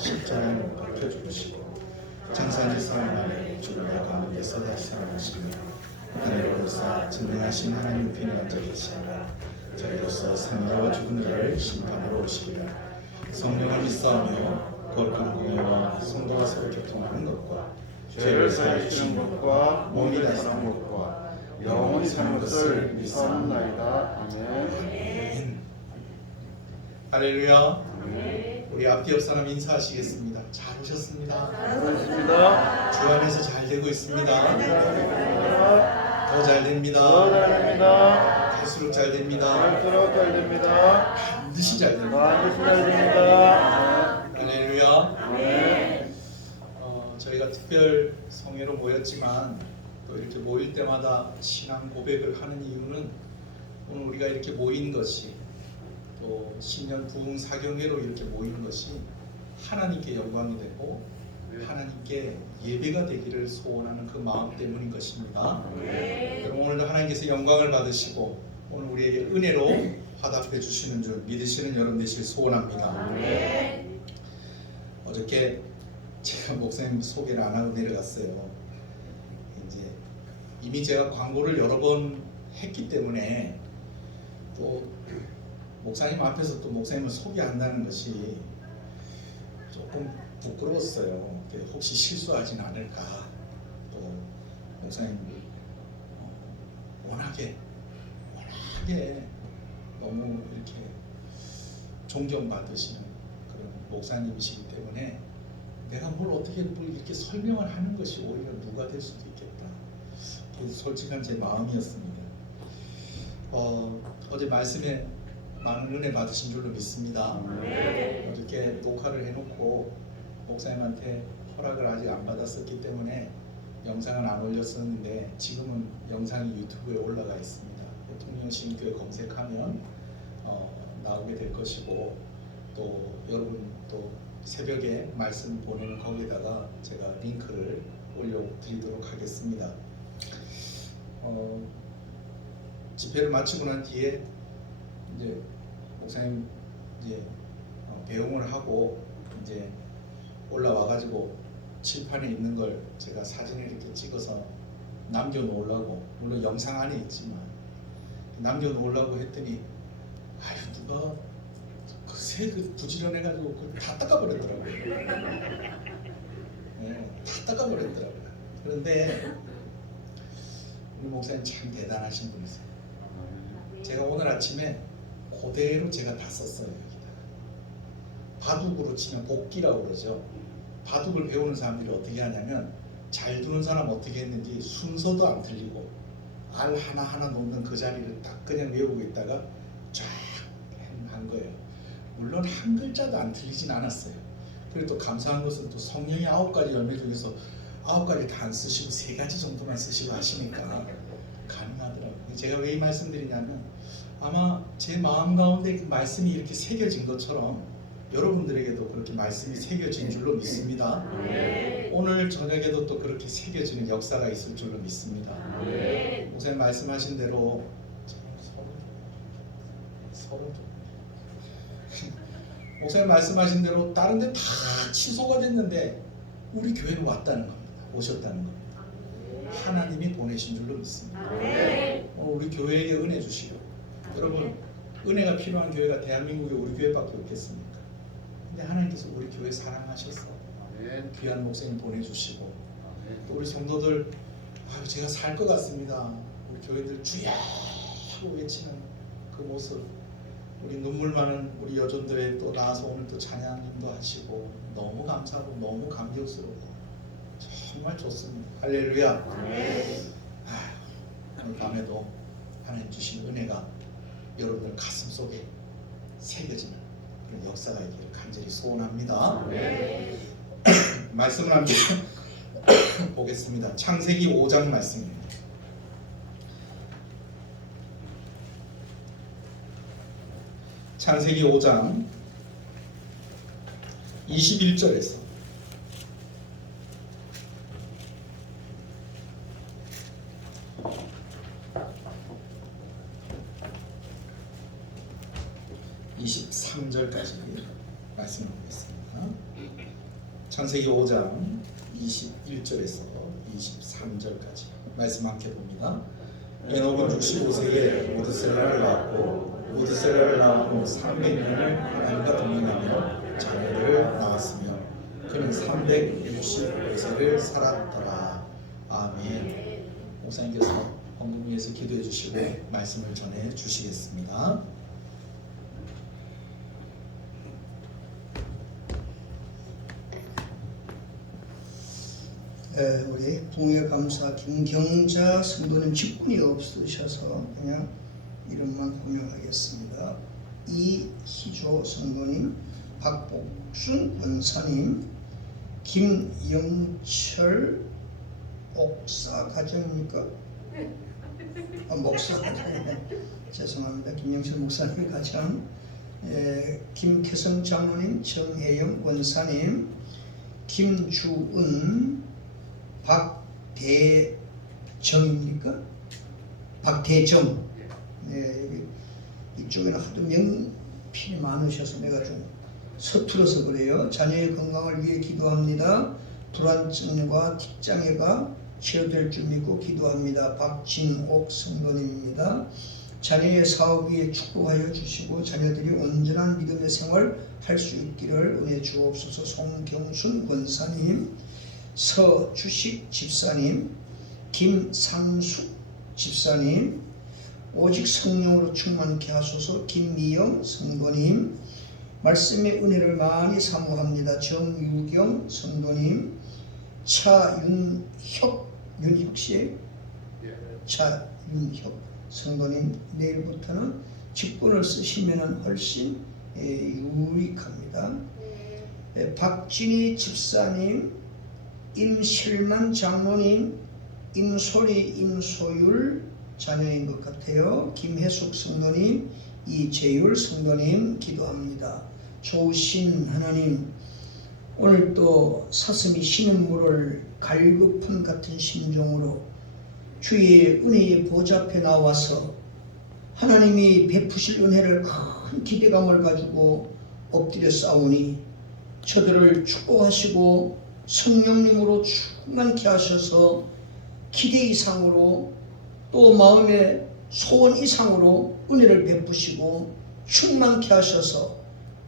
십자가에 못 박혀 죽으시고 장사지 사흘 만에 죽음과 가운데서 다시 살아나시며 하늘을 오르사 전능하신 하나님 편에 앉아 계시니라. 저희로서 산자와 죽은 자를 심판하러 오시리라. 성령을 믿사오며 거룩한 공예와 성도와 서로 교통하는 것과 죄를 사해 주시는 것과 몸이 다스리는 것과 영원히 사는 것을 믿사옵나이다. 아멘. 할렐루야. 우리 앞뒤 옆 사람 인사하시겠습니다. 잘 오셨습니다. 반갑습니다. 주 안에서 잘 되고 있습니다. 더 잘 됩니다. 더 잘됩니다. 갈수록 잘 됩니다. 갈수록 잘됩니다. 반드시 잘 됩니다. 반드시 잘됩니다. 할렐루야. 아멘. 저희가 특별 성회로 모였지만 또 이렇게 모일 때마다 신앙 고백을 하는 이유는 오늘 우리가 이렇게 모인 것이 또 신년 부흥 사경회로 이렇게 모인 것이 하나님께 영광이 되고 하나님께 예배가 되기를 소원하는 그 마음 때문인 것입니다. 그럼 오늘도 하나님께서 영광을 받으시고 오늘 우리에게 은혜로 화답해 주시는 줄 믿으시는 여러분 되시길 소원합니다. 어저께 제가 목사님 소개를 안 하고 내려갔어요. 이제 이미 제가 광고를 여러 번 했기 때문에 또 목사님 앞에서 또 목사님을 소개한다는 것이 조금 부끄러웠어요. 혹시 실수하진 않을까. 또 목사님 워낙에 너무 이렇게 존경받으시는 그런 목사님이시기 때문에 내가 뭘 어떻게 이렇게 설명을 하는 것이 오히려 누가 될 수도 있겠다. 그래서 솔직한 제 마음이었습니다. 어제 말씀에 많은 은혜 받으신 줄로 믿습니다. 어저께 녹화를 해놓고 목사님한테 허락을 아직 안 받았었기 때문에 영상은 안 올렸었는데 지금은 영상이 유튜브에 올라가 있습니다. 대통령신교회 검색하면 나오게 될 것이고 또 여러분 또 새벽에 말씀 보내는 거기에다가 제가 링크를 올려드리도록 하겠습니다. 집회를 마치고 난 뒤에 이제 목사님 이제 배웅을 하고 이제 올라와가지고 칠판에 있는 걸 제가 사진을 이렇게 찍어서 남겨놓으려고, 물론 영상 안에 있지만 남겨놓으려고 했더니 누가 그새 부지런해가지고 그걸 다 닦아버렸더라고요. 다 닦아버렸더라고요. 그런데 우리 목사님 참 대단하신 분이세요. 제가 오늘 아침에 그대로 제가 다 썼어요. 여기다가 바둑으로 치면 복기라고 그러죠. 바둑을 배우는 사람들이 어떻게 하냐면 잘 두는 사람 어떻게 했는지 순서도 안 틀리고 알 하나하나 놓는 그 자리를 딱 그냥 외우고 있다가 쫙 한 거예요. 물론 한 글자도 안 틀리진 않았어요. 그리고 또 감사한 것은 또 성령의 9가지 열매 중에서 9가지 다 안 쓰시고 3가지 정도만 쓰시고 하시니까 가능하더라고요. 제가 왜 이 말씀드리냐면 아마 제 마음 가운데 그 말씀이 이렇게 새겨진 것처럼 여러분들에게도 그렇게 말씀이 새겨진 줄로 믿습니다. 오늘 저녁에도 또 그렇게 새겨지는 역사가 있을 줄로 믿습니다. 목사님 말씀하신 대로 서로 목사님 말씀하신 대로 다른 데 다 취소가 됐는데 우리 교회로 왔다는 겁니다. 오셨다는 겁니다. 하나님이 보내신 줄로 믿습니다. 오늘 우리 교회에게 은혜 주시고 여러분 은혜가 필요한 교회가 대한민국에 우리 교회밖에 없겠습니까? 근데 하나님께서 우리 교회 사랑하셔서 귀한 목사님 보내주시고 또 우리 성도들 제가 살 것 같습니다. 우리 교회들 주야 하고 외치는 그 모습, 우리 눈물 많은 우리 여전들에 또 나와서 오늘 또 찬양님도 하시고 너무 감사하고 너무 감격스럽고 정말 좋습니다. 할렐루야. 오늘 밤에도 하나님 주신 은혜가 여러분들 가슴 속에 새겨지는 그런 역사가 있기를 간절히 소원합니다. 말씀을 함께 보겠습니다. 창세기 5장 말씀입니다. 창세기 5장 21절에서 23절까지 말씀을 보겠습니다. 창세기 5장 21절에서 23절까지 말씀 함께 봅니다. 에녹은 65세에 모드셀라를 낳았고 모드셀라를 낳은 후 300년을 하나님과 동행하며 자녀를 낳았으며 그는 365세를 살았더라. 아멘. 목사님께서 헌금 위해서 기도해 주시고 말씀을 전해 주시겠습니다. 우리 봉회감사 김경자 성도님 직분이 없으셔서 그냥 이름만 호명하겠습니다. 이희조 성도님, 박복순 권사님, 김영철 옥사 가정입니까? 목사 가정. 죄송합니다. 김영철 목사님 가정, 김태성 장로님, 정혜영 원사님, 김주은, 박대정입니까? 박대정. 네, 이쪽에는 하도 명필이 많으셔서 내가 좀 서툴러서 그래요. 자녀의 건강을 위해 기도합니다. 불안증과 틱장애가 치료될 줄 믿고 기도합니다. 박진옥 성도님입니다. 자녀의 사업 위에 축복하여 주시고 자녀들이 온전한 믿음의 생활 할 수 있기를 은혜 주옵소서. 송경순 권사님, 서주식 집사님, 김상숙 집사님, 오직 성령으로 충만케 하소서. 김미영 성도님, 말씀의 은혜를 많이 사모합니다. 정유경 성도님, 윤혁씨, 차윤혁 성도님, 내일부터는 직분을 쓰시면 훨씬 유익합니다. 박진희 집사님, 임실만 장로님, 임소리, 임소율 자녀인 것 같아요. 김혜숙 성도님, 이재율 성도님 기도합니다. 좋으신 하나님, 오늘 또 사슴이 쉬는 물을 갈급함 같은 심정으로 주의 은혜의 보좌 앞에 나와서 하나님이 베푸실 은혜를 큰 기대감을 가지고 엎드려 싸우니 저들을 축복하시고 성령님으로 충만케 하셔서 기대 이상으로 또 마음의 소원 이상으로 은혜를 베푸시고 충만케 하셔서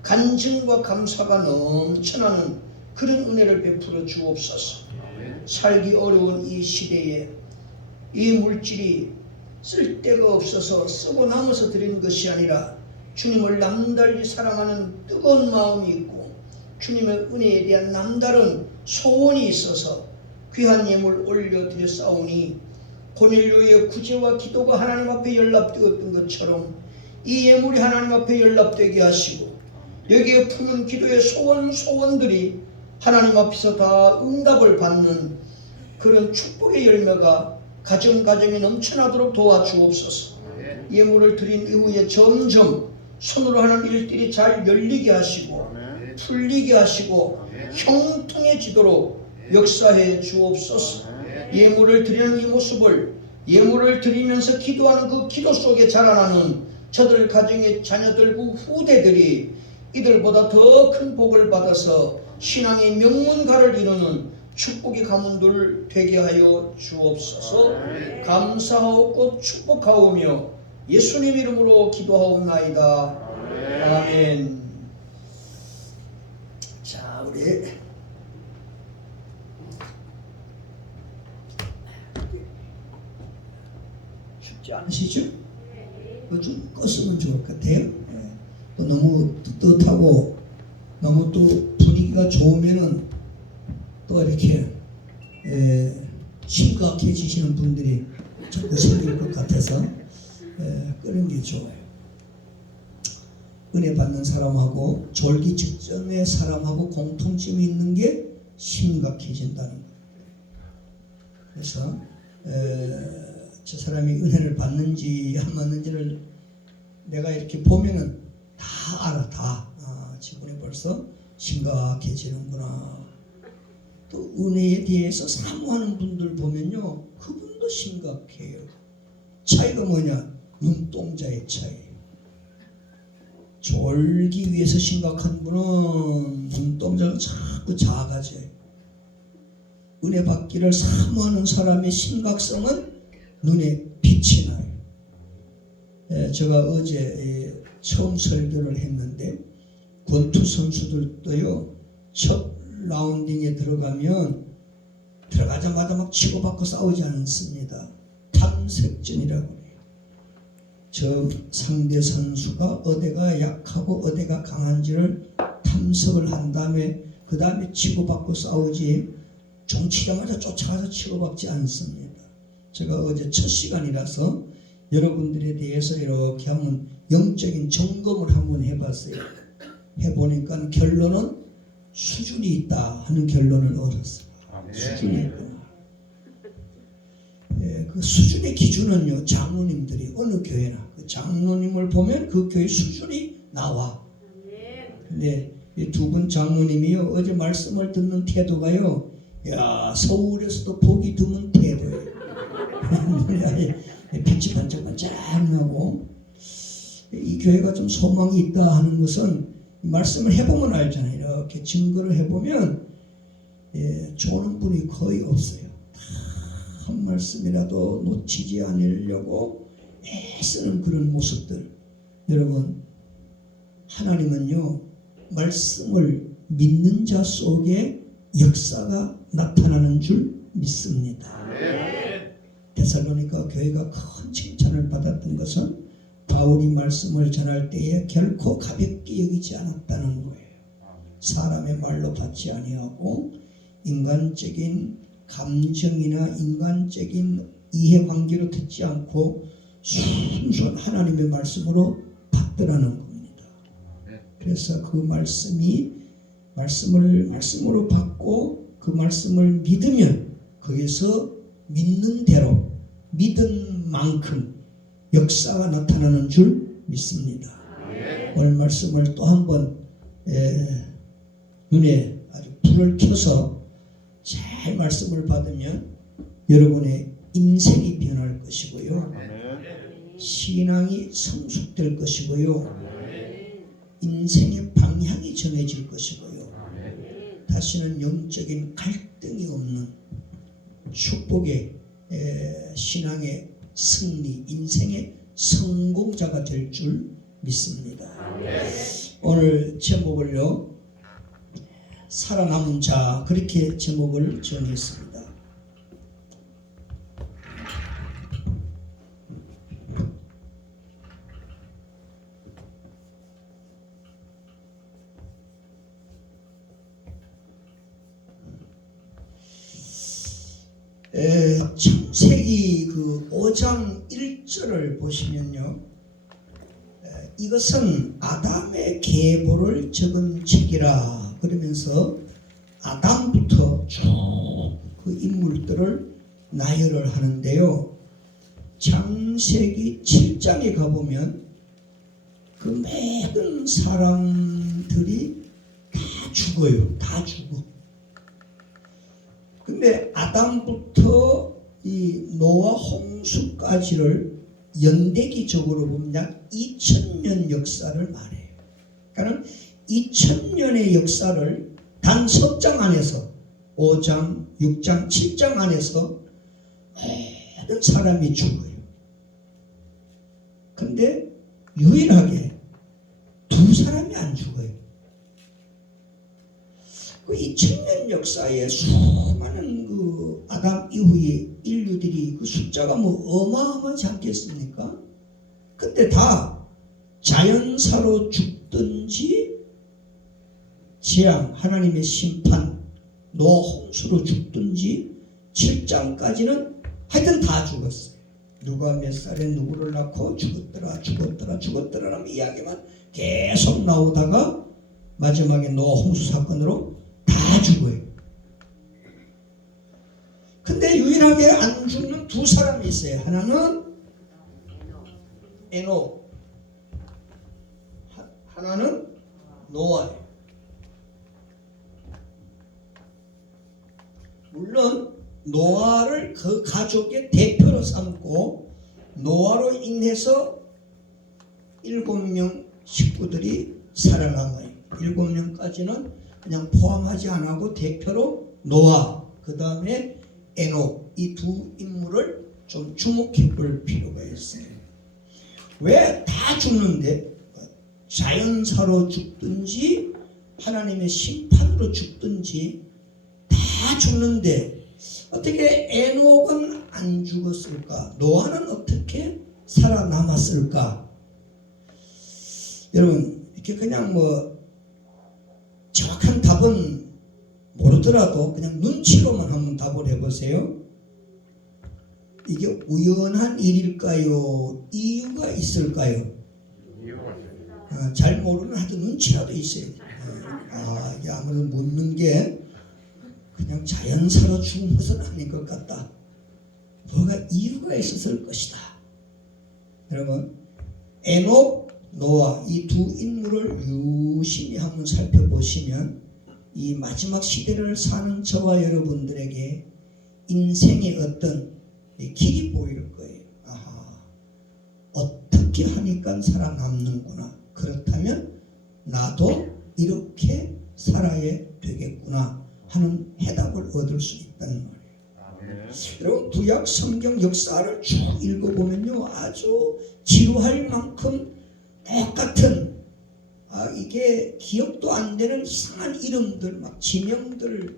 간증과 감사가 넘쳐나는 그런 은혜를 베풀어 주옵소서. 살기 어려운 이 시대에 이 물질이 쓸데가 없어서 쓰고 남아서 드린 것이 아니라 주님을 남달리 사랑하는 뜨거운 마음이 있고 주님의 은혜에 대한 남다른 소원이 있어서 귀한 예물 올려드려 싸우니 고넬료의 구제와 기도가 하나님 앞에 연락되었던 것처럼 이 예물이 하나님 앞에 연락되게 하시고 여기에 품은 기도의 소원들이 하나님 앞에서 다 응답을 받는 그런 축복의 열매가 가정에 넘쳐나도록 도와주옵소서. 예물을 드린 이후에 점점 손으로 하는 일들이 잘 열리게 하시고 풀리게 하시고 형통해지도록 역사해 주옵소서. 예물을 드리는 이 모습을 예물을 드리면서 기도하는 그 기도 속에 자라나는 저들 가정의 자녀들 그 후대들이 이들보다 더 큰 복을 받아서 신앙의 명문가를 이루는 축복의 가문들 되게 하여 주옵소서. 감사하고 축복하오며 예수님 이름으로 기도하옵나이다. 아멘. 자, 우리 쉽지 않으시죠? 그거 좀 껐으면 좋을 것 같아요. 또 너무 뜨뜻하고 너무 또 분위기가 좋으면은 또 이렇게 심각해지시는 분들이 자꾸 생길 것 같아서 그런 게 좋아요. 은혜 받는 사람하고 졸기 직전의 사람하고 공통점이 있는 게 심각해진다는 거예요. 그래서 저 사람이 은혜를 받는지 안 받는지를 내가 이렇게 보면은 다 알아. 지금은 벌써 심각해지는구나. 또 은혜에 대해서 사모하는 분들 보면요, 그분도 심각해요. 차이가 뭐냐? 눈동자의 차이. 졸기 위해서 심각한 분은 눈동자가 참 자꾸 작아져요. 은혜 받기를 사모하는 사람의 심각성은 눈에 빛이 나요. 제가 어제 처음 설교를 했는데 권투 선수들도요, 첫 라운딩에 들어가자마자 막 치고받고 싸우지 않습니다. 탐색전이라고 해요. 저 상대 선수가 어디가 약하고 어디가 강한지를 탐색을 한 다음에 그 다음에 치고받고 싸우지, 종치자마자 쫓아가서 치고받지 않습니다. 제가 어제 첫 시간이라서 여러분들에 대해서 이렇게 한번 영적인 점검을 한번 해봤어요. 해보니까 결론은 수준이 있다 하는 결론을 얻었어요. 수준이 있구나. 그 수준의 기준은요, 장로님들이 어느 교회나 그 장로님을 보면 그 교회 수준이 나와. 근데 이 두 분 장로님이요, 어제 말씀을 듣는 태도가요, 야, 서울에서도 보기 드문 태도예요. 빛이 반짝반짝하고, 이 교회가 좀 소망이 있다 하는 것은 말씀을 해보면 알잖아요. 이렇게 증거를 해보면 좋은 분이 거의 없어요. 한 말씀이라도 놓치지 않으려고 애쓰는 그런 모습들. 여러분, 하나님은요, 말씀을 믿는 자 속에 역사가 나타나는 줄 믿습니다. 데살로니가 교회가 큰 칭찬을 받았던 것은 바울이 말씀을 전할 때에 결코 가볍게 여기지 않았다는 거예요. 사람의 말로 받지 아니하고 인간적인 감정이나 인간적인 이해관계로 듣지 않고 순수한 하나님의 말씀으로 받더라는 겁니다. 그래서 그 말씀으로 받고 그 말씀을 믿으면 거기서 믿는 대로 믿은 만큼 역사가 나타나는 줄 믿습니다. 오늘 말씀을 또 한번 눈에 아주 불을 켜서 잘 말씀을 받으면 여러분의 인생이 변할 것이고요, 신앙이 성숙될 것이고요, 인생의 방향이 정해질 것이고요, 다시는 영적인 갈등이 없는 축복의 신앙의 승리, 인생의 성공자가 될 줄 믿습니다. 오늘 제목을요, 살아남은 자, 그렇게 제목을 정했습니다. 창세기 그 5장 1절을 보시면요, 이것은 아담의 계보를 적은 책이라 그러면서 아담부터 쭉 그 인물들을 나열을 하는데요, 창세기 7장에 가보면 그 모든 사람들이 다 죽어요. 다 죽어. 근데 아담부터 이 노아 홍수까지를 연대기적으로 보면 약 2000년 역사를 말해요. 그러니까 2000년의 역사를 단 석 장 안에서 5장, 6장, 7장 안에서 모든 사람이 죽어요. 근데 유일하게 두 사람이 안 죽어요. 그 2000년 역사에 수많은 그 아담 이후의 인류들이 그 숫자가 뭐 어마어마하지 않겠습니까? 근데 다 자연사로 죽든지 재앙, 하나님의 심판, 노아 홍수로 죽든지 7장까지는 하여튼 다 죽었어요. 누가 몇 살에 누구를 낳고 죽었더라 라는 이야기만 계속 나오다가 마지막에 노아 홍수 사건으로 다 죽어요. 근데 유일하게 안 죽는 두 사람이 있어요. 하나는 에녹, 하나는 노아예요. 물론 노아를 그 가족의 대표로 삼고 노아로 인해서 7명 식구들이 살아남아요. 7명까지는 그냥 포함하지 않고 대표로 노아, 그 다음에 에녹, 이 두 인물을 좀 주목해 볼 필요가 있어요. 왜 다 죽는데? 자연사로 죽든지 하나님의 심판으로 죽든지 다 죽는데 어떻게 에녹은 안 죽었을까? 노아는 어떻게 살아남았을까? 여러분, 이렇게 그냥 뭐 정확한 답은 모르더라도 그냥 눈치로만 한번 답을 해보세요. 이게 우연한 일일까요? 이유가 있을까요? 잘 모르는 하여튼 눈치라도 있어요. 이게 아무래도 묻는 게 그냥 자연사로 죽은 것은 아닌 것 같다. 뭐가 이유가 있었을 것이다. 여러분, 에녹, 노아 이 두 인물을 유심히 한번 살펴보시면 이 마지막 시대를 사는 저와 여러분들에게 인생의 어떤 길이 보일 거예요. 어떻게 하니까 살아남는구나. 그렇다면 나도 이렇게 살아야 되겠구나 하는 해답을 얻을 수 있다는 말이에요. 여러분, 구약 성경 역사를 쭉 읽어보면요, 아주 지루할 만큼 똑같은 이게 기억도 안 되는 이상한 이름들, 막 지명들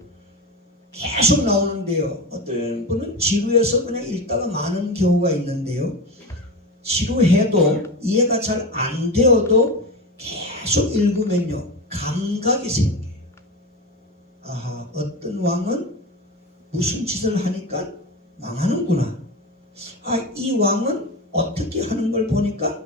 계속 나오는데요. 어떤 분은 지루해서 그냥 읽다가 마는 경우가 있는데요. 지루해도 이해가 잘 안 되어도 계속 읽으면요, 감각이 생겨요. 어떤 왕은 무슨 짓을 하니까 망하는구나. 이 왕은 어떻게 하는 걸 보니까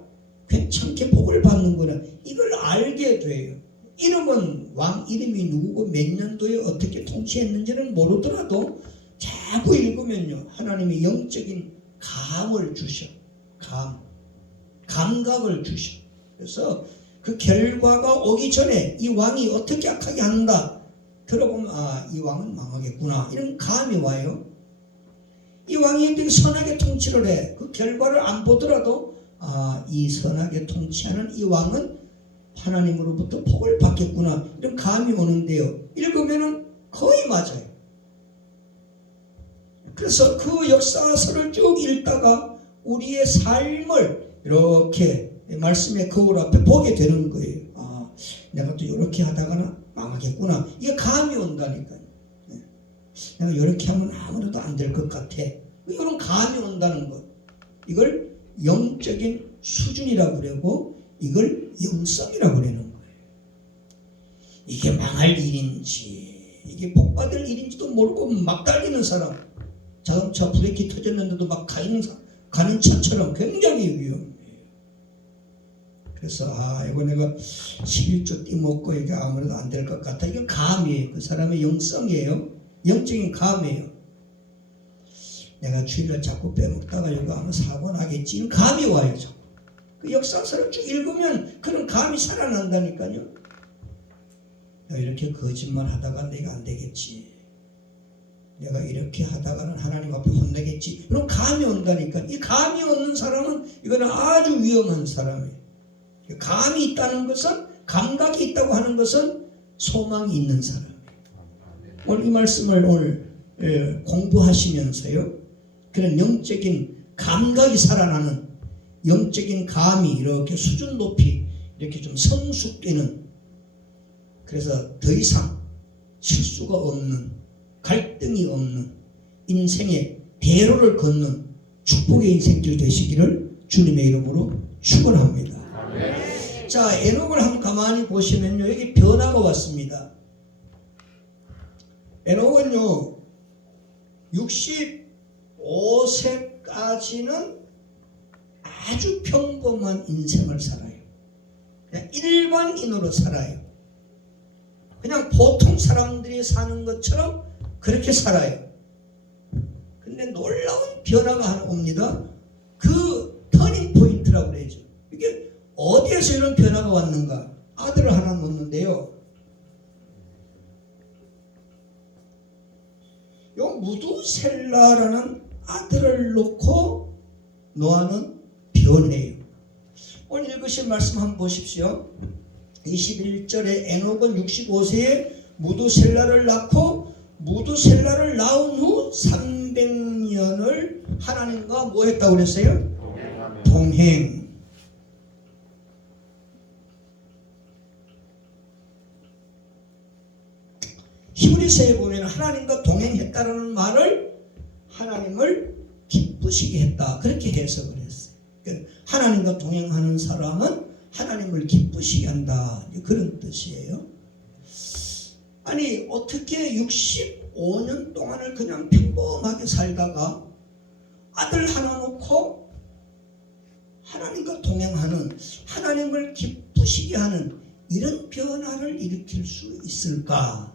괜찮게 복을 받는구나. 이걸 알게 돼요. 이름은 왕 이름이 누구고 몇 년도에 어떻게 통치했는지는 모르더라도 자꾸 읽으면요, 하나님이 영적인 감을 주셔. 감각을 주셔. 그래서 그 결과가 오기 전에 이 왕이 어떻게 악하게 한다 들어보면 이 왕은 망하겠구나, 이런 감이 와요. 이 왕이 되게 선하게 통치를 해. 그 결과를 안 보더라도 이 선하게 통치하는 이 왕은 하나님으로부터 복을 받겠구나, 이런 감이 오는데요, 읽으면은 거의 맞아요. 그래서 그 역사서를 쭉 읽다가 우리의 삶을 이렇게 말씀의 거울 앞에 보게 되는 거예요. 내가 또 이렇게 하다가는 망하겠구나. 이게 감이 온다니까요. 내가 이렇게 하면 아무래도 안 될 것 같아. 이런 감이 온다는 것. 이걸 영적인 수준이라고 그러고 이걸 영성이라고 그러는 거예요. 이게 망할 일인지 이게 복받을 일인지도 모르고 막 달리는 사람, 자동차 브레이크 터졌는데도 막 가는 차처럼 굉장히 위험해요. 그래서 이거 내가 11조 띠먹고 이게 아무래도 안 될 것 같아. 이게 감이에요. 그 사람의 영성이에요. 영적인 감이에요. 내가 주일날 자꾸 빼먹다가 이거 아마 사고 나겠지, 이런 감이 와요. 그 역사서를 쭉 읽으면 그런 감이 살아난다니까요. 내가 이렇게 거짓말 하다가 내가 안 되겠지, 내가 이렇게 하다가는 하나님 앞에 혼내겠지, 이런 감이 온다니까. 이 감이 오는 사람은 이거는 아주 위험한 사람이에요. 감이 있다는 것은, 감각이 있다고 하는 것은 소망이 있는 사람이에요. 오늘 이 말씀을 오늘 공부하시면서요, 그런 영적인 감각이 살아나는, 영적인 감이 이렇게 수준 높이 이렇게 좀 성숙되는, 그래서 더 이상 실수가 없는, 갈등이 없는 인생의 대로를 걷는 축복의 인생길 되시기를 주님의 이름으로 축원합니다. 자, 에녹을 한번 가만히 보시면요, 여기 변화가 왔습니다. 에녹은요 65세까지는 아주 평범한 인생을 살아요. 그냥 일반인으로 살아요. 그냥 보통 사람들이 사는 것처럼 그렇게 살아요. 근데 놀라운 변화가 하나 옵니다. 그 터닝 포인트라고 그러죠. 이게 어디에서 이런 변화가 왔는가? 아들을 하나 놓는데요, 요 무두셀라라는 아들을 놓고 노아는 변해요. 오늘 읽으신 말씀 한번 보십시오. 21절에 에녹은 65세에 무두셀라를 낳고 무두셀라를 낳은 후 300년을 하나님과 뭐 했다고 그랬어요? 동행하며 동행. 히브리서에 보면 하나님과 동행했다라는 말을 하나님을 기쁘시게 했다, 그렇게 해석을 했어요. 그러니까 하나님과 동행하는 사람은 하나님을 기쁘시게 한다, 그런 뜻이에요. 아니 어떻게 65년 동안을 그냥 평범하게 살다가 아들 하나 놓고 하나님과 동행하는, 하나님을 기쁘시게 하는 이런 변화를 일으킬 수 있을까?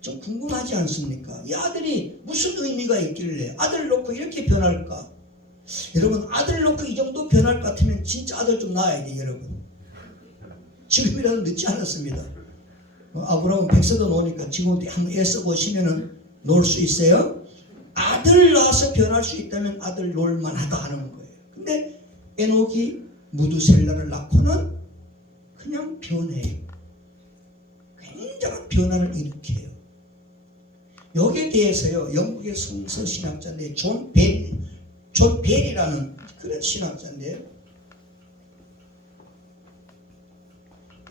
좀 궁금하지 않습니까? 이 아들이 무슨 의미가 있길래 아들 놓고 이렇게 변할까? 여러분, 아들 놓고 이 정도 변할 것 같으면 진짜 아들 좀 낳아야 돼, 여러분. 지금이라도 늦지 않았습니다. 아브라함은 백세도 놓으니까 지금부터 한번 애써보시면은 놓을 수 있어요. 아들 낳아서 변할 수 있다면 아들 놓을만 하다 하는 거예요. 근데 에녹이 무두셀라를 낳고는 그냥 변해요. 굉장한 변화를 일으켜요. 여기에 대해서요, 영국의 성서 신학자인데 존 벨이라는 그런 신학자인데요,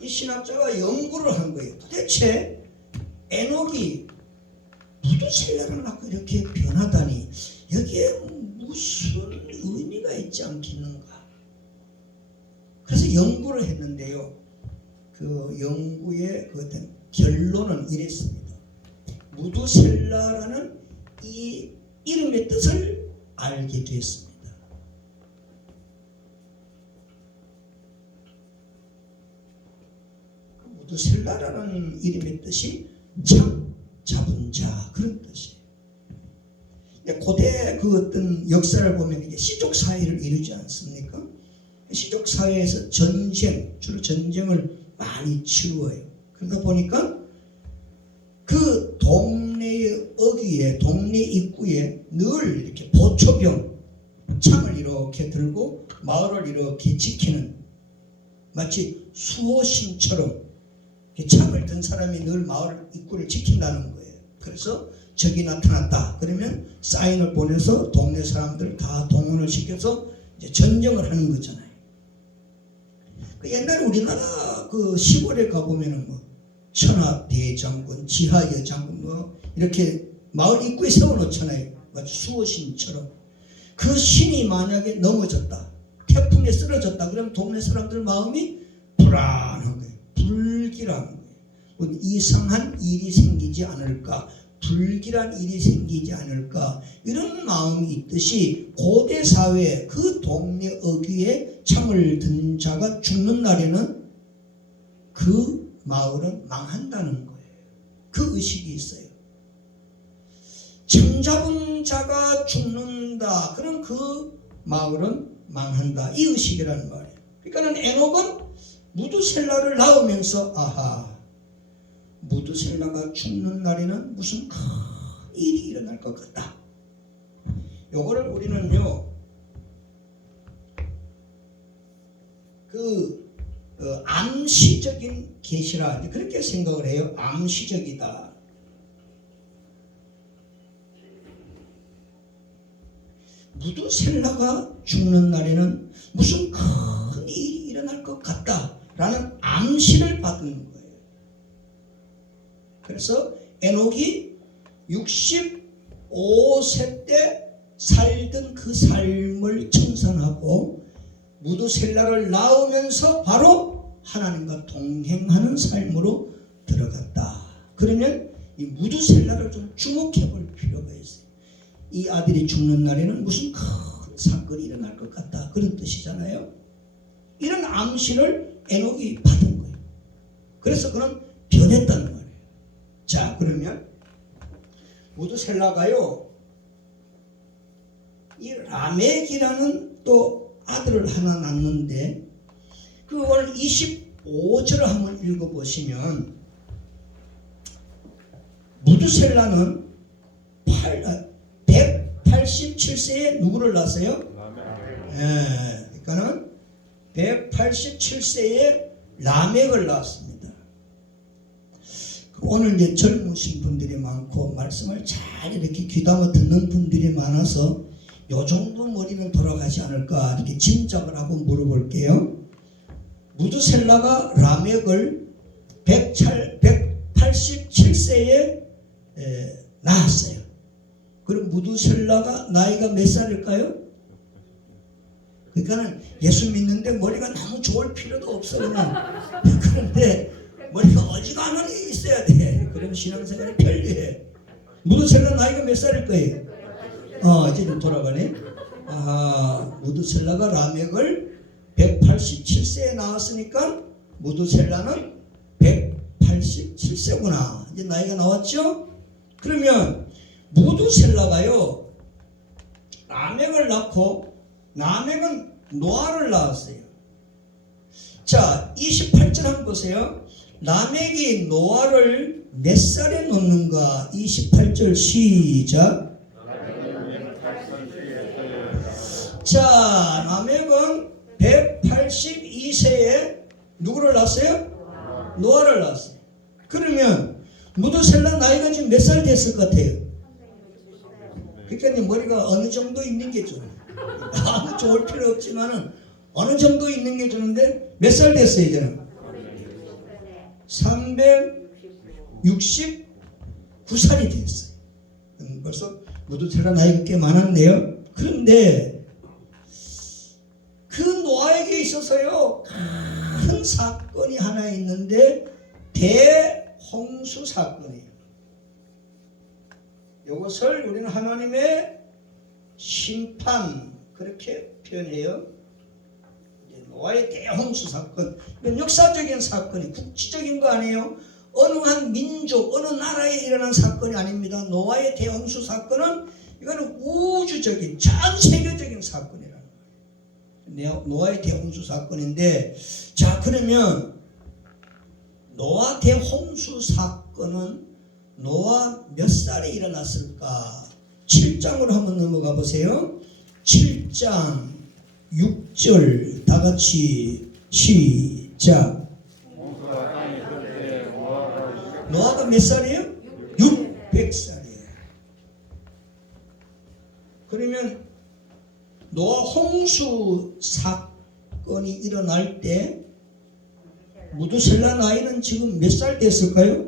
이 신학자가 연구를 한 거예요. 도대체 에녹이 무두셀라를 낳고 이렇게 변하다니 여기에 무슨 의미가 있지 않겠는가? 그래서 연구를 했는데요, 그 연구의 그 결론은 이랬습니다. 무두셀라라는 이 이름의 뜻을 알게 됐습니다. 무두셀라라는 이름의 뜻이 참 잡은 자, 그런 뜻이에요. 고대 그 어떤 역사를 보면 이게 시족 사회를 이루지 않습니까? 시족 사회에서 주로 전쟁을 많이 치루어요. 그러다 보니까 그 동네의 어귀에, 동네 입구에 늘 이렇게 보초병, 창을 이렇게 들고 마을을 이렇게 지키는, 마치 수호신처럼 창을 든 사람이 늘 마을 입구를 지킨다는 거예요. 그래서 적이 나타났다 그러면 사인을 보내서 동네 사람들 다 동원을 시켜서 이제 전쟁을 하는 거잖아요. 그 옛날에 우리나라 그 시골에 가보면은 뭐 천하대장군, 지하여장군 뭐 이렇게 마을 입구에 세워놓잖아요. 마치 수호신처럼. 그 신이 만약에 넘어졌다, 태풍에 쓰러졌다 그러면 동네 사람들 마음이 불안한 거예요. 불길한 거예요. 뭐 이상한 일이 생기지 않을까, 불길한 일이 생기지 않을까, 이런 마음이 있듯이 고대 사회에 그 동네 어귀에 창을 든 자가 죽는 날에는 그 마을은 망한다는 거예요. 그 의식이 있어요. 창 잡은 자가 죽는다, 그럼 그 마을은 망한다, 이 의식이라는 말이에요. 그러니까 에녹은 무두셀라를 낳으면서 아하, 무두셀라가 죽는 날에는 무슨 큰 일이 일어날 것 같다. 요거를 우리는요, 암시적인 계시라 그렇게 생각을 해요. 암시적이다. 무두셀라가 죽는 날에는 무슨 큰 일이 일어날 것 같다라는 암시를 받은 거예요. 그래서 에녹이 65세 때 살던 그 삶을 청산하고 무두셀라를 낳으면서 바로 하나님과 동행하는 삶으로 들어갔다. 그러면 이 무두셀라를 좀 주목해 볼 필요가 있어요. 이 아들이 죽는 날에는 무슨 큰 사건이 일어날 것 같다, 그런 뜻이잖아요. 이런 암시를 에녹이 받은 거예요. 그래서 그는 변했다는 말이에요. 자, 그러면 무두셀라가요, 이 라멕이라는 또 아들을 하나 낳는데, 그 오늘 25절을 한번 읽어보시면, 무두셀라는 187세에 누구를 낳았어요? 그러니까는 187세에 라멕을 낳았습니다. 오늘 이제 젊으신 분들이 많고 말씀을 잘 이렇게 귀담아 듣는 분들이 많아서 요 정도 머리는 돌아가지 않을까 이렇게 짐작을 하고 물어볼게요. 무드셀라가 라멕을 187세에 낳았어요. 그럼 무드셀라가 나이가 몇 살일까요? 그러니까는 예수 믿는데 머리가 너무 좋을 필요도 없어 그냥. 그런데 머리가 어지간하게 있어야 돼. 그럼 신앙생활이 편리해. 무드셀라 나이가 몇 살일 거예요? 이제 좀 돌아가네. 무드셀라가 라멕을 187세에 낳았으니까 무드셀라는 187세구나. 이제 나이가 나왔죠? 그러면 무드셀라가요 라멕을 낳고 라멕은 노아를 낳았어요. 자, 28절 한번 보세요. 라멕이 노아를 몇 살에 놓는가? 28절 시작. 자, 라멕은 182세에 누구를 낳았어요? 노아를 낳았어요. 그러면 무드셀라 나이가 지금 몇 살 됐을 것 같아요? 그러니까 머리가 어느 정도 있는 게 좋아요. 아무 좋을 필요 없지만은 어느 정도 있는 게 좋은데 몇 살 됐어요 이제는? 369살이 됐어요. 벌써 무드셀라 나이가 꽤 많았네요. 그런데 그 노아에게 있어서요 큰 사건이 하나 있는데 대홍수 사건이에요. 이것을 우리는 하나님의 심판 그렇게 표현해요. 노아의 대홍수 사건, 이건 역사적인 사건이 국지적인 거 아니에요. 어느 한 민족, 어느 나라에 일어난 사건이 아닙니다. 노아의 대홍수 사건은 이거는 우주적인, 전 세계적인 사건이라는 거예요. 노아의 대홍수 사건인데, 자 그러면 노아 대홍수 사건은 노아 몇 살에 일어났을까? 7장으로 한번 넘어가 보세요. 7장 6절 다 같이 시작. 노아가 몇 살이에요? 600살이에요. 그러면 노아 홍수 사건이 일어날 때 무드셀라 나이는 지금 몇 살 됐을까요?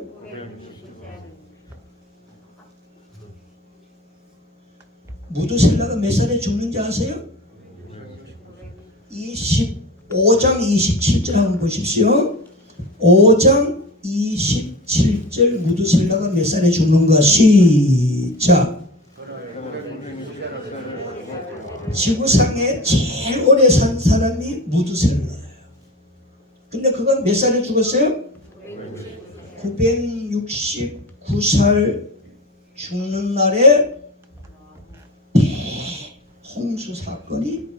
무드셀라가 몇 살에 죽는지 아세요? 25장 27절 한번 보십시오. 5장 27절 무드셀라가 몇 살에 죽는가? 시작. 지구상에 제일 오래 산 사람이 무드셀라예요. 근데 그건 몇 살에 죽었어요? 969살 죽는 날에 대홍수 사건이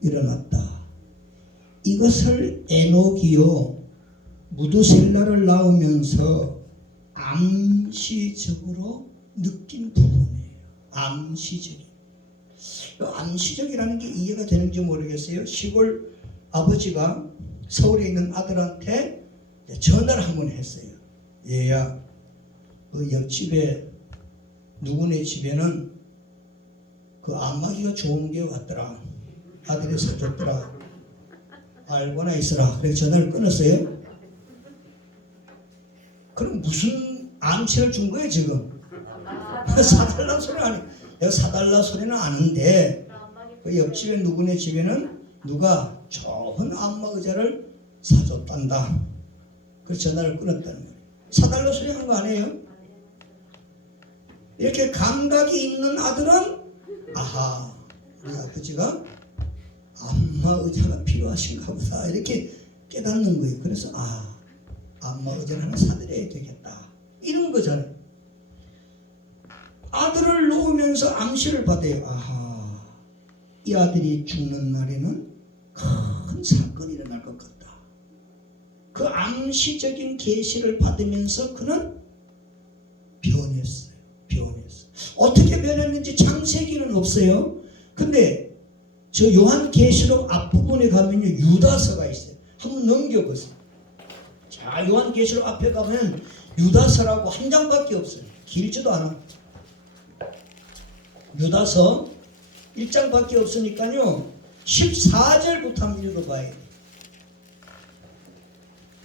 일어났다. 이것을 에녹이요 무드셀라를 낳으면서 암시적으로 느낀 부분이에요. 암시적이라는 게 이해가 되는지 모르겠어요. 시골 아버지가 서울에 있는 아들한테 전화를 한번 했어요. 얘야, 그 옆집에 누구네 집에는 그 안마기가 좋은 게 왔더라. 아들이 사줬더라. 알고나 있어라. 그래서 전화를 끊었어요. 그럼 무슨 암시를 준 거예요 지금? 사달라 소리는 아니. 내가 사달라 소리는 아닌데 그 옆집에 누구네 집에는 누가 좋은 안마 의자를 사줬단다. 그래서 전화를 끊었다는 거예요. 사달라 소리 한 거 아니에요? 이렇게 감각이 있는 아들은 아하, 우리 아버지가 안마 의자가 필요하신가 보다 이렇게 깨닫는 거예요. 그래서 안마 의자를 하나 사드려야 되겠다 이런 거잖아요. 아들을 놓으면서 암시를 받아요. 아하, 이 아들이 죽는 날에는 큰 사건이 일어날 것 같다. 그 암시적인 계시를 받으면서 그는 변했어요. 어떻게 변했는지 창세기는 없어요. 근데 저 요한계시록 앞부분에 가면요 유다서가 있어요. 한번 넘겨보세요. 자, 요한계시록 앞에 가면 유다서라고 한 장밖에 없어요. 길지도 않아. 유다서 1장밖에 없으니까요. 14절부터 한번 읽어봐야 돼요.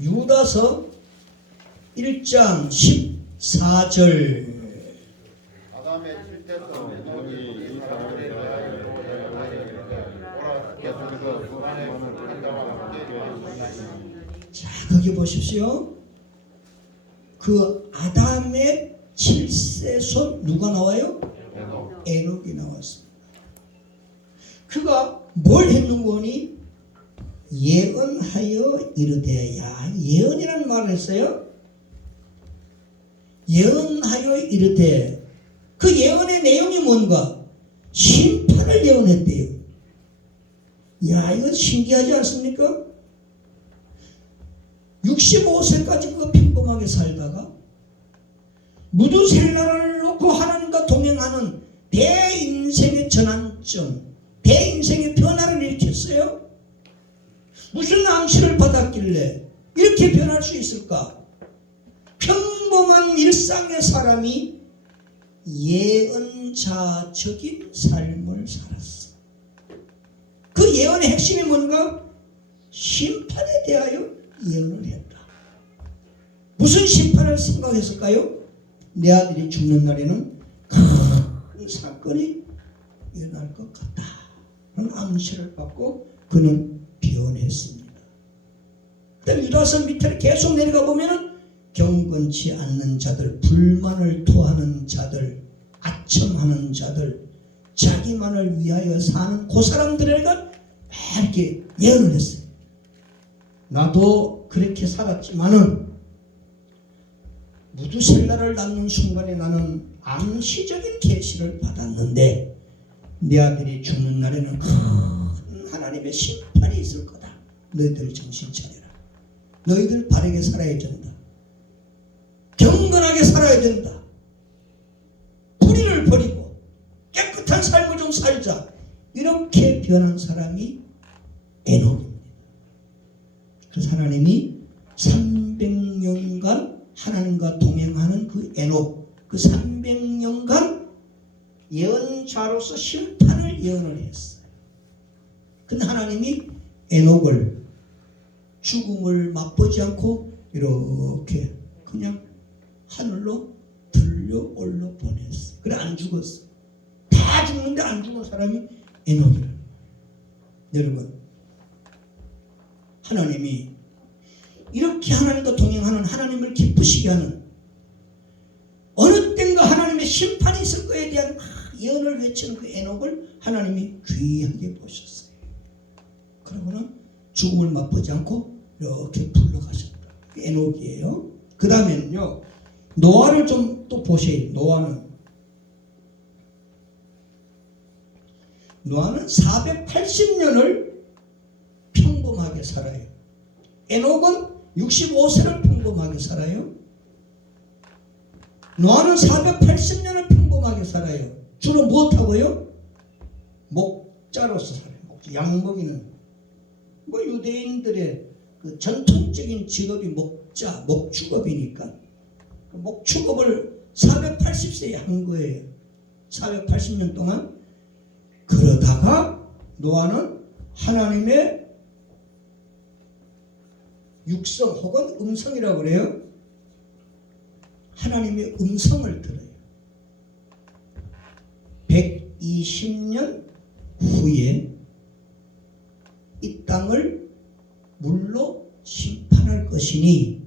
유다서 1장 14절. 아담의 칠때서 에녹이 이 사람에 대하여 오라 계속해서 그 안에 한 자와 함께 되었으니. 자, 거기 보십시오. 그 아담의 7세손 누가 나와요? 에녹. 에녹이 나왔습니다. 그가 뭘 했는 거니? 예언하여 이르되. 야, 예언이라는 말을 했어요. 예언하여 이르되. 그 예언의 내용이 뭔가? 심판을 예언했대요. 야, 이거 신기하지 않습니까? 65세까지 그가 평범하게 살다가 무두셀라를 놓고 하나님과 동행하는 대인생의 전환점, 대인생의 변화를 일으켰어요. 무슨 암시를 받았길래 이렇게 변할 수 있을까? 평범한 일상의 사람이 예언자적인 삶을 살았어. 그 예언의 핵심이 뭔가? 심판에 대하여 예언을 했다. 무슨 심판을 생각했을까요? 내 아들이 죽는 날에는 큰 사건이 일어날 것 같다. 그런 암시를 받고 그는 변했습니다. 그다음 유다서 밑에 계속 내려가 보면은 경건치 않는 자들, 불만을 토하는 자들, 아첨하는 자들, 자기만을 위하여 사는 그 사람들에게 이렇게 예언을 했어요. 나도 그렇게 살았지만은 무두셀라를 낳는 순간에 나는 암시적인 계시를 받았는데 내 아들이 죽는 날에는 큰 하나님의 심판이 있을 거다. 너희들 정신 차려라. 너희들 바르게 살아야 된다. 경건하게 살아야 된다. 불의를 버리고 깨끗한 삶을 좀 살자. 이렇게 변한 사람이 에녹입니다. 그래서 하나님이 300년간 하나님과 동행하는 그 에녹, 그 300년간 예언자로서 심판을 예언을 했어요. 근데 하나님이 에녹을 죽음을 맛보지 않고 이렇게 그냥 하늘로 들려 올려 보냈어. 그래 안 죽었어. 다 죽는데 안 죽은 사람이 에녹이라. 여러분, 하나님이 이렇게 하나님과 동행하는, 하나님을 기쁘시게 하는, 어느 땐가 하나님의 심판이 있을 거에 대한 예언을 외치는 그 에녹을 하나님이 귀하게 보셨어요. 그러고는 죽음을 맛보지 않고 이렇게 불러가셨다. 에녹이에요. 그 다음에는요, 노아를 좀 또 보세요. 노아는 480년을 평범하게 살아요. 에녹은 65세를 평범하게 살아요. 노아는 480년을 평범하게 살아요. 주로 무엇하고요? 목자로서 살아요. 양 먹이는. 뭐 유대인들의 그 전통적인 직업이 목자, 목축업이니까 그 목축업을 480세에 한 거예요. 480년 동안. 그러다가 노아는 하나님의 육성 혹은 음성이라고 그래요. 하나님의 음성을 들어요. 120년 후에 이 땅을 물로 심판할 것이니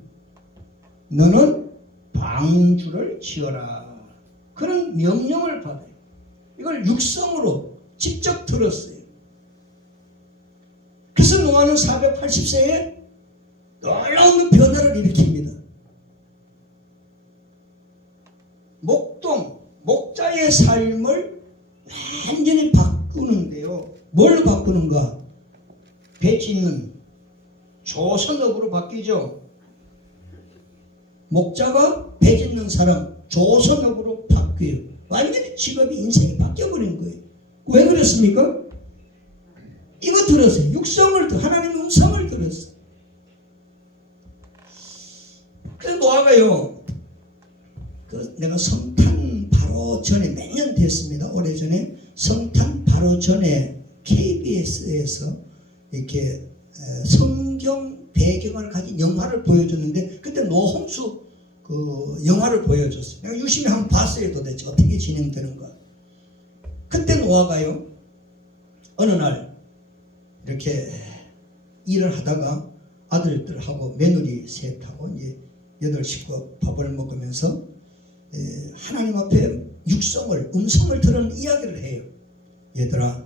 너는 방주를 지어라. 그런 명령을 받아요. 이걸 육성으로 직접 들었어요. 그래서 노아는 480세에 놀라운 변화를 일으킵니다. 목자의 삶을 완전히 바꾸는데요. 뭘로 바꾸는가? 배 짓는 조선업으로 바뀌죠. 목자가 배 짓는 사람 조선업으로 바뀌어요. 완전히 직업이, 인생이 바뀌어버린 거예요. 왜 그랬습니까? 이거 들었어요. 육성을, 하나님의 음성을 들었어요. 그래서 노아가요, 그 내가 성탄 바로 전에 몇 년 됐습니다. 오래전에 성탄 바로 전에 KBS에서 이렇게 성경 배경을 가진 영화를 보여줬는데 그때 노홍수 그 영화를 보여줬어요. 내가 유심히 한번 봤어요. 도대체 어떻게 진행되는가. 그때 노아가요 어느 날 이렇게 일을 하다가 아들들하고 며느리 셋하고 이제 8식구 밥을 먹으면서 하나님 앞에 음성을 들은 이야기를 해요. 얘들아,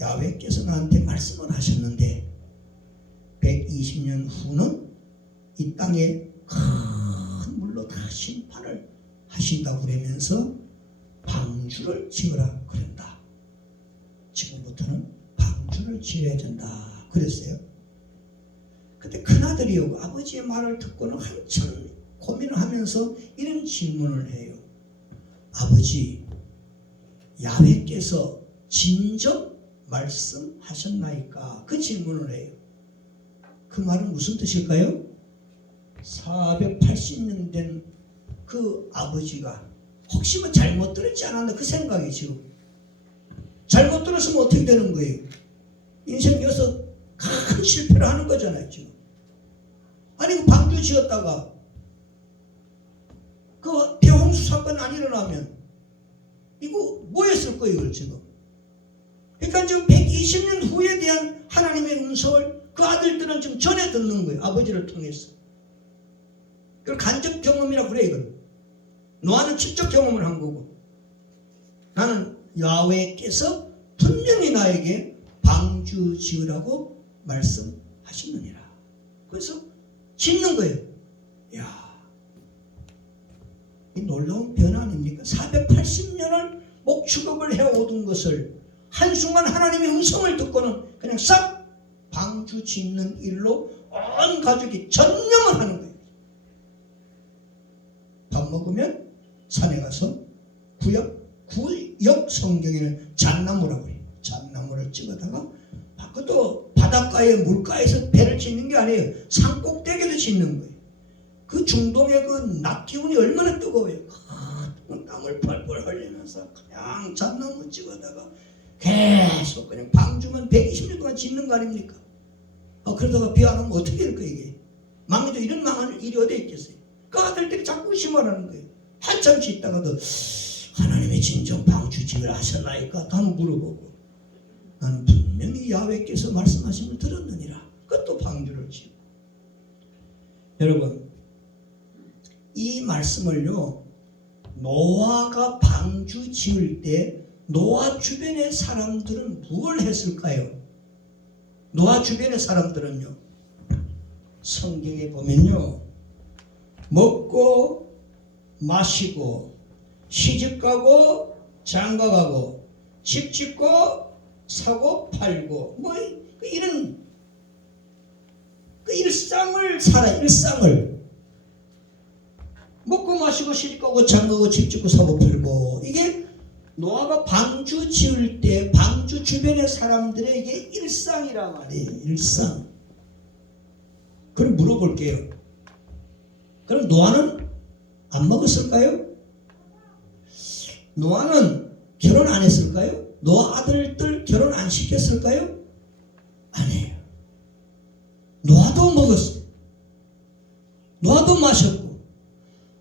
야훼께서 나한테 말씀을 하셨는데 120년 후는 이 땅에 큰 물로 다 심판을 하신다고 그러면서 방주를 지으라 그런다. 지금부터는 방주를 지어야 된다 그랬어요. 그때 큰아들이요 아버지의 말을 듣고는 한참 고민을 하면서 이런 질문을 해요. 아버지, 야훼께서 진정 말씀하셨나이까? 그 질문을 해요. 그 말은 무슨 뜻일까요? 480년 된 그 아버지가 혹시 뭐 잘못 들었지 않았나 그 생각이 지금. 잘못 들었으면 어떻게 되는 거예요? 인생에서 큰 실패를 하는 거잖아요 지금. 아니 그 방주 지었다가 그 대홍수 사건 안 일어나면 이거 뭐 했을 거예요 이걸 지금. 그러니까 지금 120년 후에 대한 하나님의 음성을 그 아들들은 지금 전해 듣는 거예요. 아버지를 통해서. 그걸 간접 경험이라고 그래요 이걸. 노아는 직접 경험을 한 거고 나는 야훼께서 분명히 나에게 방주 지으라고 말씀하셨느니라. 그래서 짓는 거예요. 이야, 이 놀라운 변화 아닙니까? 480년을 목축업을 해오던 것을 한순간 하나님의 음성을 듣고는 그냥 싹 방주 짓는 일로 온 가족이 전념을 하는 거예요. 밥 먹으면 산에 가서 구역 성경에는 잣나무라고 해요. 잣나무를 찍어다가 그것도 바닷가에 물가에서 배를 짓는 게 아니에요. 산 꼭대기에도 짓는 거예요. 그 중동의 그 낮 기온이 얼마나 뜨거워요. 땀을 펄펄 흘리면서 그냥 잣나무 찍어다가 계속 그냥 방주만 120년 동안 짓는 거 아닙니까? 그러다가 비 안 오면 어떻게 될 거예요 이게? 망해도 이런 망할 일이 어디 있겠어요? 그 아들들이 자꾸 의심하라는 거예요. 한참 짓다가도 하나님의 진정 방주 지으라 하셨나이까? 다 물어보고 나는 분명히 야훼께서 말씀하심을 들었느니라. 그것도 방주를 지고. 여러분 이 말씀을요 노아가 방주 지을 때 노아 주변의 사람들은 무엇을 했을까요? 노아 주변의 사람들은요 성경에 보면요 먹고 마시고 시집가고 장가가고 집 짓고 사고 팔고 뭐 이런 그 일상을 살아. 일상을 먹고 마시고 시집가고 장가가고 집 짓고 사고 팔고 이게 노아가 방주 지을 때 방주 주변의 사람들의 이게 일상이란 말이에요. 일상. 그럼 물어볼게요. 그럼 노아는 안 먹었을까요? 노아는 결혼 안 했을까요? 노아 아들들 결혼 안 시켰을까요? 아니에요. 노아도 먹었어요. 노아도 마셨고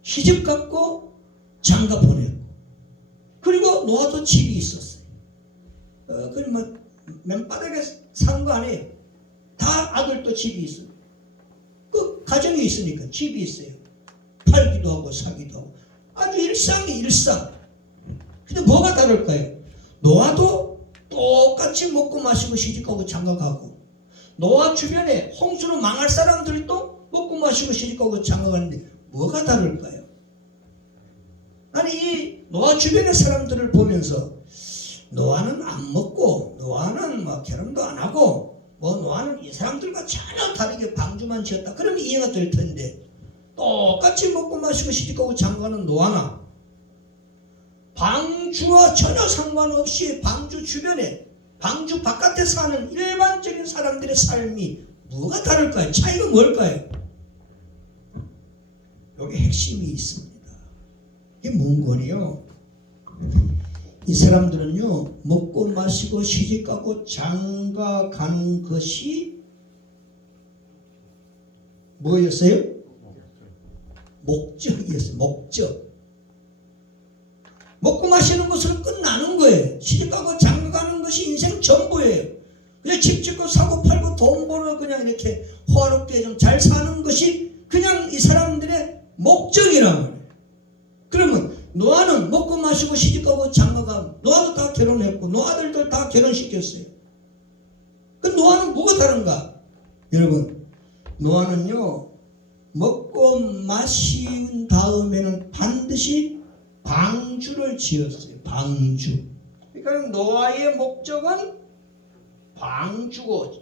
시집 갔고 장가 보냈고 그리고 노아도 집이 있었어요. 그럼 뭐 맨바닥에 사는 거 아니에요. 다 아들도 집이 있어요. 그 가정이 있으니까 집이 있어요. 팔기도 하고 사기도 하고 아주 일상이 일상. 근데 뭐가 다를까요? 노아도 똑같이 먹고 마시고 시집가고 장가가고 노아 주변에 홍수로 망할 사람들도 먹고 마시고 시집가고 장가가는데 뭐가 다를까요? 나는 이 노아 주변의 사람들을 보면서 노아는 안 먹고 노아는 뭐 결혼도 안 하고 뭐 노아는 이 사람들과 전혀 다르게 방주만 지었다. 그러면 이해가 될 텐데 똑같이 먹고 마시고 시집가고 장가가는 노아나 방주와 전혀 상관없이 방주 주변에 방주 바깥에 사는 일반적인 사람들의 삶이 뭐가 다를까요? 차이가 뭘까요? 여기 핵심이 있습니다. 이게 뭔 거래요? 이 사람들은요, 먹고 마시고 시집가고 장가 가는 것이 뭐였어요? 목적이었어요. 목적. 먹고 마시는 것으로 끝나는 거예요. 시집가고 장가가는 것이 인생 전부예요. 그냥 집 짓고 사고 팔고 돈 벌어 그냥 이렇게 호화롭게 좀 잘 사는 것이 그냥 이 사람들의 목적이란 말이에요. 그러면 노아는 먹고 마시고 시집가고 장가가, 노아도 다 결혼했고 노아들도 다 결혼시켰어요. 그 노아는 뭐가 다른가? 여러분, 노아는요, 먹고 마신 다음에는 반드시 방주를 지었어요. 방주. 그러니까 노아의 목적은 방주고,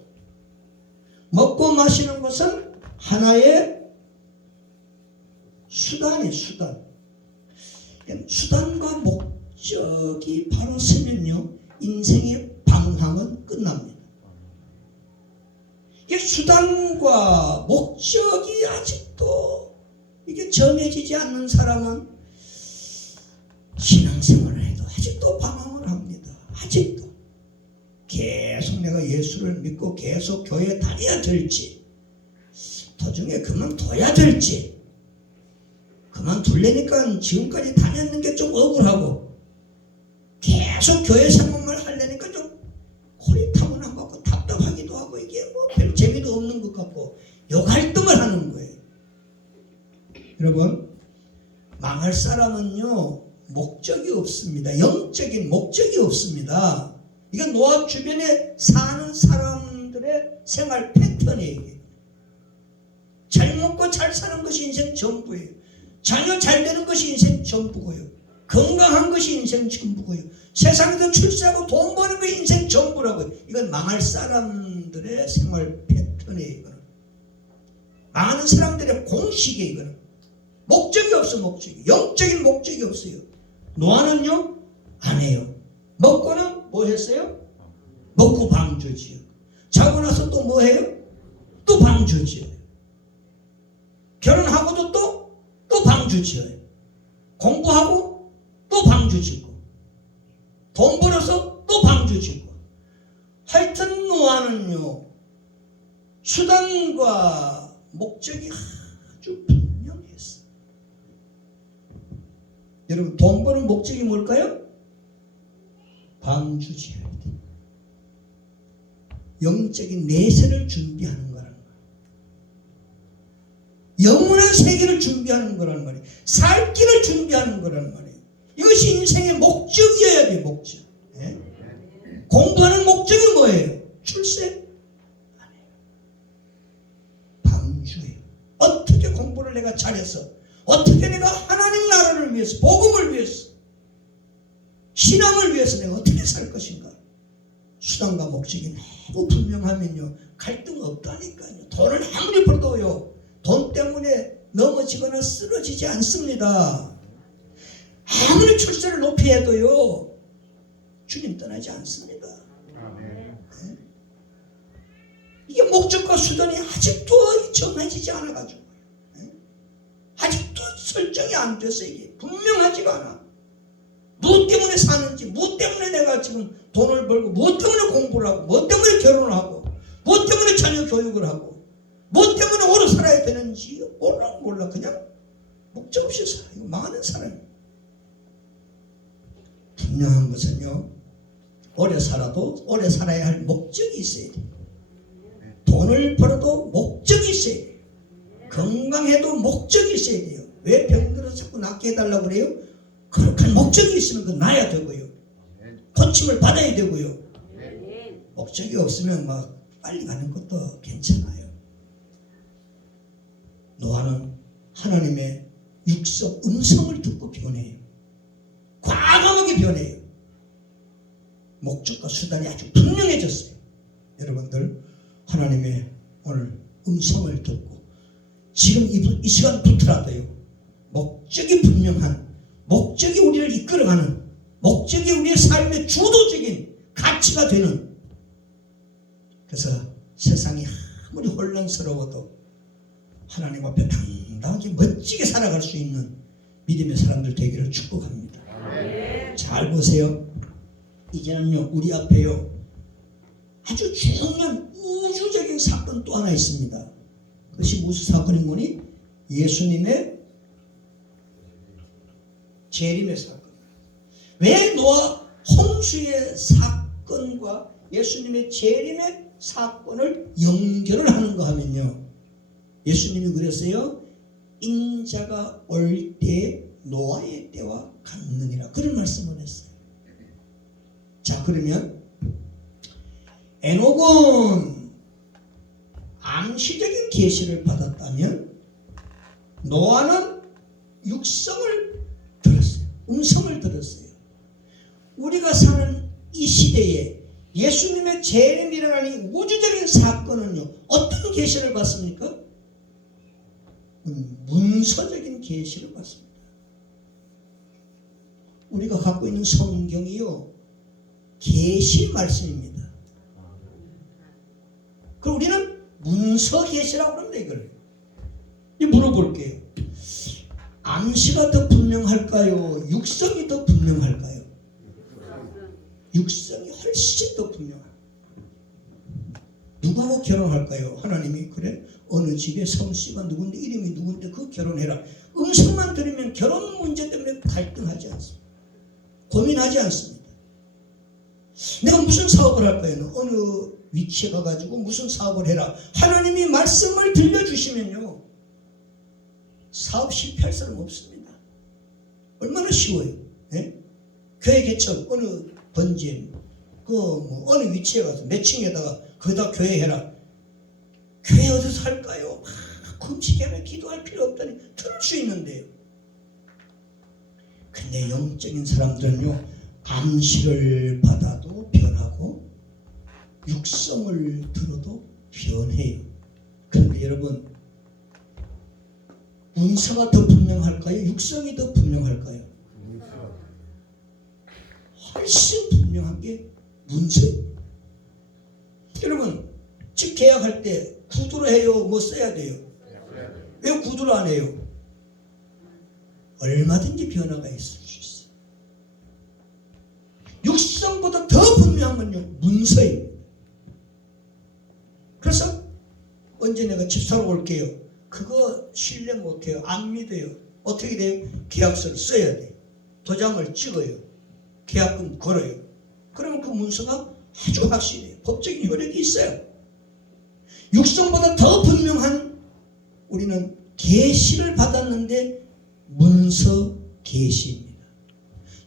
먹고 마시는 것은 하나의 수단이에요. 수단. 수단과 목적이 바로 서면요, 인생의 방향은 끝납니다. 이게 수단과 목적이 아직도 이게 정해지지 않는 사람은 신앙생활을 해도 아직도 방황을 합니다. 아직도 계속 내가 예수를 믿고 계속 교회에 다녀야 될지, 도중에 그만둬야 될지, 그만둘래니까 지금까지 다녔는 게 좀 억울하고 계속 교회 생활을 하려니까 좀 고리타분한 것 같고 답답하기도 하고 이게 뭐 별 재미도 없는 것 같고 요 갈등을 하는 거예요. 여러분, 망할 사람은요, 목적이 없습니다. 영적인 목적이 없습니다. 이건 노아 주변에 사는 사람들의 생활 패턴이에요. 잘 먹고 잘 사는 것이 인생 전부예요. 자녀 잘 되는 것이 인생 전부고요. 건강한 것이 인생 전부고요. 세상에서 출세하고 돈 버는 것이 인생 전부라고요. 이건 망할 사람들의 생활 패턴이에요. 이거는. 망하는 사람들의 공식이에요. 이거는. 목적이 없어. 목적이. 영적인 목적이 없어요. 노아는요, 안 해요. 먹고는 뭐 했어요? 먹고 방주지요. 자고 나서 또 뭐 해요? 또 방주지요. 결혼하고도 또 방주 지어요. 공부하고 또 방주 짓고, 돈 벌어서 또 방주 짓고. 하여튼 노아는요, 수단과 목적이 아주 분명했어요. 여러분, 돈 버는 목적이 뭘까요? 방주 지어야 돼. 영적인 내세를 준비하는 거라는 거예요. 영원한 세계를 준비하는 거라는 말이에요. 살 길을 준비하는 거라는 말이에요. 이것이 인생의 목적이어야 돼요. 목적. 예? 공부하는 목적이 뭐예요? 출세? 아니에요. 방주예요. 어떻게 공부를 내가 잘해서, 어떻게 내가 하나님 나라를 위해서, 복음을 위해서, 신앙을 위해서 내가 어떻게 살 것인가. 수단과 목적이 너무 분명하면요, 갈등 없다니까요. 돈을 아무리 벌어도요, 돈 때문에 넘어지거나 쓰러지지 않습니다. 아무리 출세를 높이 해도요, 주님 떠나지 않습니다. 네? 이게 목적과 수단이 아직도 정해지지 않아가지고, 네? 아직도 설정이 안 돼서 이게 분명하지가 않아. 무엇 때문에 사는지, 무엇 때문에 내가 지금 돈을 벌고, 무엇 때문에 공부를 하고, 무엇 때문에 결혼을 하고, 무엇 때문에 자녀 교육을 하고, 무엇 때문에 오래 살아야 되는지 몰라. 그냥 목적 없이 살아요. 망하는 사람이에요. 분명한 것은요, 오래 살아도 오래 살아야 할 목적이 있어야 돼요. 돈을 벌어도 목적이 있어야 돼요. 건강해도 목적이 있어야 돼요. 왜 병들어서 자꾸 낫게 해달라고 그래요? 거룩한 목적이 있으면 그 나야 되고요. 고침을 받아야 되고요. 목적이 없으면 막 빨리 가는 것도 괜찮아요. 노아는 하나님의 육성 음성을 듣고 변해요. 과감하게 변해요. 목적과 수단이 아주 분명해졌어요. 여러분들, 하나님의 오늘 음성을 듣고 지금 이 시간부터라도요, 목적이 분명한, 목적이 우리를 이끌어가는, 목적이 우리의 삶의 주도적인 가치가 되는, 그래서 세상이 아무리 혼란스러워도 하나님 앞에 당당하게 멋지게 살아갈 수 있는 믿음의 사람들 되기를 축복합니다. 잘 보세요. 이제는요 우리 앞에요 아주 중요한 우주적인 사건 또 하나 있습니다. 그것이 무슨 사건인 거니? 예수님의 재림의 사건. 왜 노아 홍수의 사건과 예수님의 재림의 사건을 연결을 하는가 하면요, 예수님이 그랬어요. 인자가 올 때 노아의 때와 같느니라, 그런 말씀을 했어요. 자, 그러면 에녹은 암시적인 계시를 받았다면 노아는 육성을 들었어요. 음성을 들었어요. 우리가 사는 이 시대에 예수님의 재림이라는 이 우주적인 사건은요 어떤 계시를 받습니까? 문서적인 계시를 받습니다. 우리가 갖고 있는 성경이요 계시 말씀입니다. 그럼 우리는 문서 계시라고 합니다. 이걸 물어볼게요. 암시가 더 분명할까요? 육성이 더 분명할까요? 육성이 훨씬 더 분명합니다. 누구하고 결혼할까요? 하나님이 그래 어느 집에 성씨가 누군데 이름이 누군데 그 결혼해라. 음성만 들으면 결혼 문제 때문에 갈등하지 않습니다. 고민하지 않습니다. 내가 무슨 사업을 할까요? 어느 위치에 가가지고 무슨 사업을 해라. 하나님이 말씀을 들려주시면요 사업 실패할 사람 없습니다. 얼마나 쉬워요. 네? 교회 개척 어느 번지에 어느 위치에 가서 몇 층에다가 거기다 교회 해라. 교회 어디서 할까요? 금식해라 기도할 필요 없다니 들을 수 있는데요. 근데 영적인 사람들은요 암시를 받아도 변하고 육성을 들어도 변해요. 그런데 여러분 문서가 더 분명할까요? 육성이 더 분명할까요? 훨씬 분명한 게 문서예요. 여러분 집 계약할 때 구두로 해요? 뭐 써야 돼요? 왜 구두로 안 해요? 얼마든지 변화가 있을 수 있어요. 육성보다 더 분명한 건요 문서입니다. 그래서 언제 내가 집 사러 올게요. 그거 신뢰 못해요. 안 믿어요. 어떻게 돼요? 계약서를 써야 돼요. 도장을 찍어요. 계약금 걸어요. 그러면 그 문서가 아주 확실해요. 법적인 효력이 있어요. 육성보다 더 분명한 우리는 계시를 받았는데 문서 계시입니다.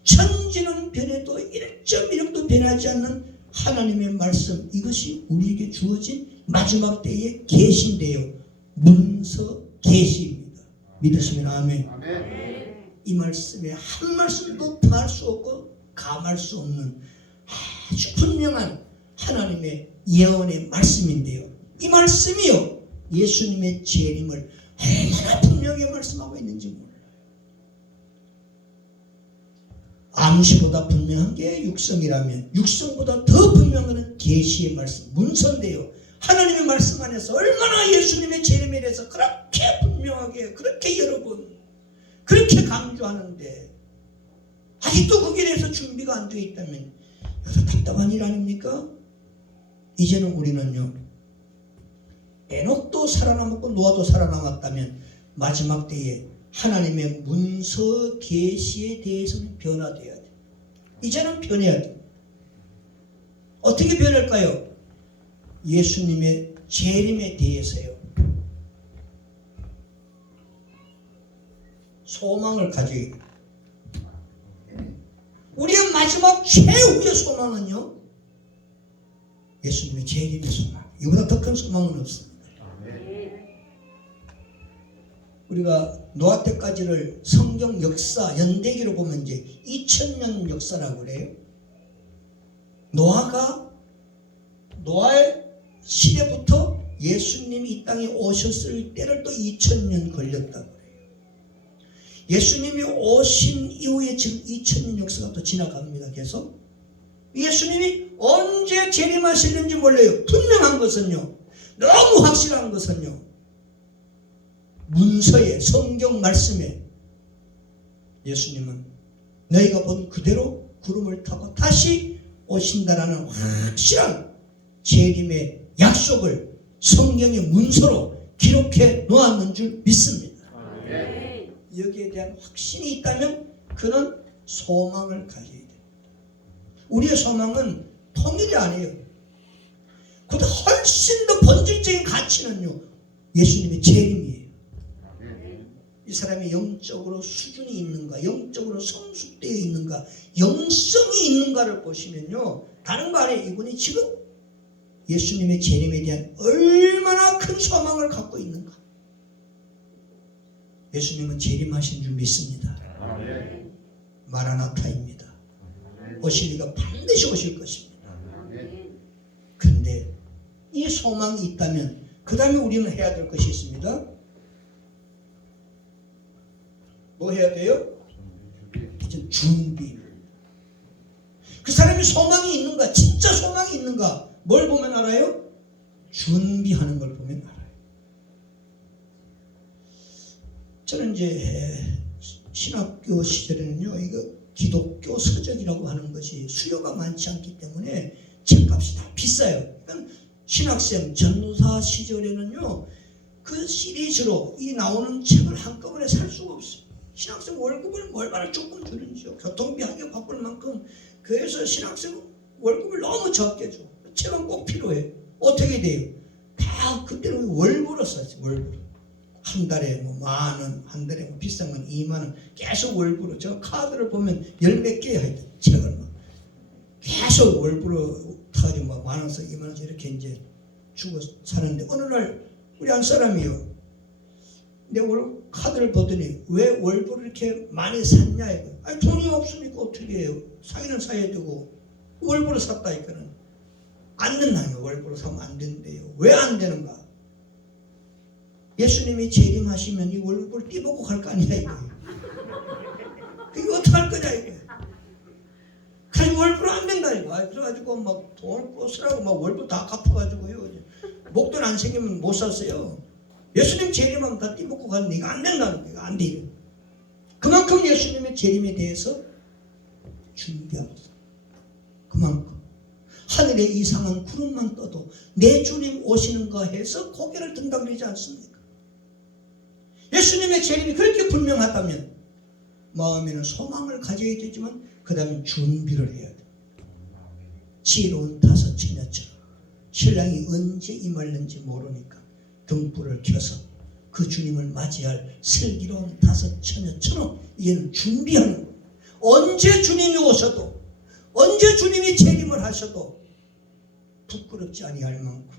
천지는 변해도 1.1도 변하지 않는 하나님의 말씀, 이것이 우리에게 주어진 마지막 때의 계시인데요 문서 계시입니다. 믿으시면 아멘. 이 말씀에 한 말씀도 더할 수 없고 감할 수 없는 아주 분명한 하나님의 예언의 말씀인데요 이 말씀이요 예수님의 재림을 얼마나 분명히 말씀하고 있는지 몰라요. 암시보다 분명한 게 육성이라면 육성보다 더 분명한 것은 계시의 말씀, 문서인데요 하나님의 말씀 안에서 얼마나 예수님의 재림에 대해서 그렇게 분명하게 그렇게 여러분 그렇게 강조하는데 아직도 거기에 대해서 준비가 안 되어 있다면 여기서 답답한 일 아닙니까? 이제는 우리는요 에녹도 살아남았고 노아도 살아남았다면 마지막 때에 하나님의 문서 계시에 대해서는 변화돼야 돼. 이제는 변해야 돼. 어떻게 변할까요? 예수님의 재림에 대해서요 소망을 가져야 돼. 우리의 마지막 최후의 소망은요 예수님의 재림의 소망. 이보다 더 큰 소망은 없습니다. 우리가 노아 때까지를 성경 역사 연대기로 보면 이제 2000년 역사라고 그래요. 노아의 시대부터 예수님이 이 땅에 오셨을 때를 또 2000년 걸렸다고 그래요. 예수님이 오신 이후에 지금 2000년 역사가 또 지나갑니다. 계속 예수님이 언제 재림하시는지 몰라요. 분명한 것은요 너무 확실한 것은요 문서에 성경 말씀에 예수님은 너희가 본 그대로 구름을 타고 다시 오신다라는 확실한 재림의 약속을 성경의 문서로 기록해 놓았는 줄 믿습니다. 여기에 대한 확신이 있다면 그는 소망을 가져야 됩니다. 우리의 소망은 통일이 아니에요. 그보다 훨씬 더 본질적인 가치는요, 예수님의 재림이에요. 이 사람이 영적으로 수준이 있는가, 영적으로 성숙되어 있는가, 영성이 있는가를 보시면요, 다른 거 아니에요. 이분이 지금 예수님의 재림에 대한 얼마나 큰 소망을 갖고 있는가. 예수님은 재림하신 줄 믿습니다. 마라나타입니다. 오실 이가 반드시 오실 것입니다. 그런데 이 소망이 있다면 그 다음에 우리는 해야 될 것이 있습니다. 뭐 해야 돼요? 이제 준비. 그 사람이 소망이 있는가, 진짜 소망이 있는가, 뭘 보면 알아요? 준비하는 걸 보면 알아요. 저는 이제 신학교 시절에는요, 이거 기독교 서적이라고 하는 것이 수요가 많지 않기 때문에 책값이 다 비싸요. 그러니까 신학생 전사 시절에는요, 그 시리즈로 이 나오는 책을 한꺼번에 살 수가 없어요. 신학생 월급을 얼마나 조금 주는지요. 교통비 한 개 바꿀 만큼 교회에서 신학생 월급을 너무 적게 줘. 책은 꼭 필요해. 어떻게 돼요? 다 그때는 월부로 썼지. 월부로. 한 달에 뭐 10,000원, 한 달에 뭐 비싼 건 20,000원, 계속 월부로. 저 카드를 보면 10몇 개 하여튼 책을 막 계속 월부로 타가지고 막 10,000원씩 20,000원씩 이렇게 이제 주고 사는데, 어느 날 우리 한 사람이요, 내 카드를 보더니 왜 월부를 이렇게 많이 샀냐 이거. 아니 돈이 없으니까 어떻게 해요? 사기는 사야 되고. 월부를 샀다니까는 안 된다는 거예요. 월부로 사면 안 된대요. 왜 안 되는가? 예수님이 재림하시면 이 월급을 띠먹고 갈 거 아니야 이거. 이거 어떡할 거냐 이거. 그래서 월부로 안 된다 이거. 그래가지고 막 돈을 쓰라고 막 월부 다 갚아가지고요. 목돈 안 생기면 못 샀어요. 예수님 재림하면 다 띠먹고 가는데 이거 안 된다는 거예요. 안 돼요. 그만큼 예수님의 재림에 대해서 준비하고 있어요. 그만큼 하늘에 이상한 구름만 떠도 내 주님 오시는가 해서 고개를 든다 그러지 않습니까? 예수님의 재림이 그렇게 분명하다면 마음에는 소망을 가져야 되지만 그 다음에 준비를 해야 돼요. 지혜로운 다섯 처녀처럼 신랑이 언제 임할는지 모르니까 등불을 켜서 그 주님을 맞이할 슬기로운 다섯 처녀처럼 얘는 준비하는 거예요. 언제 주님이 오셔도, 언제 주님이 재림을 하셔도 부끄럽지 아니할 만큼,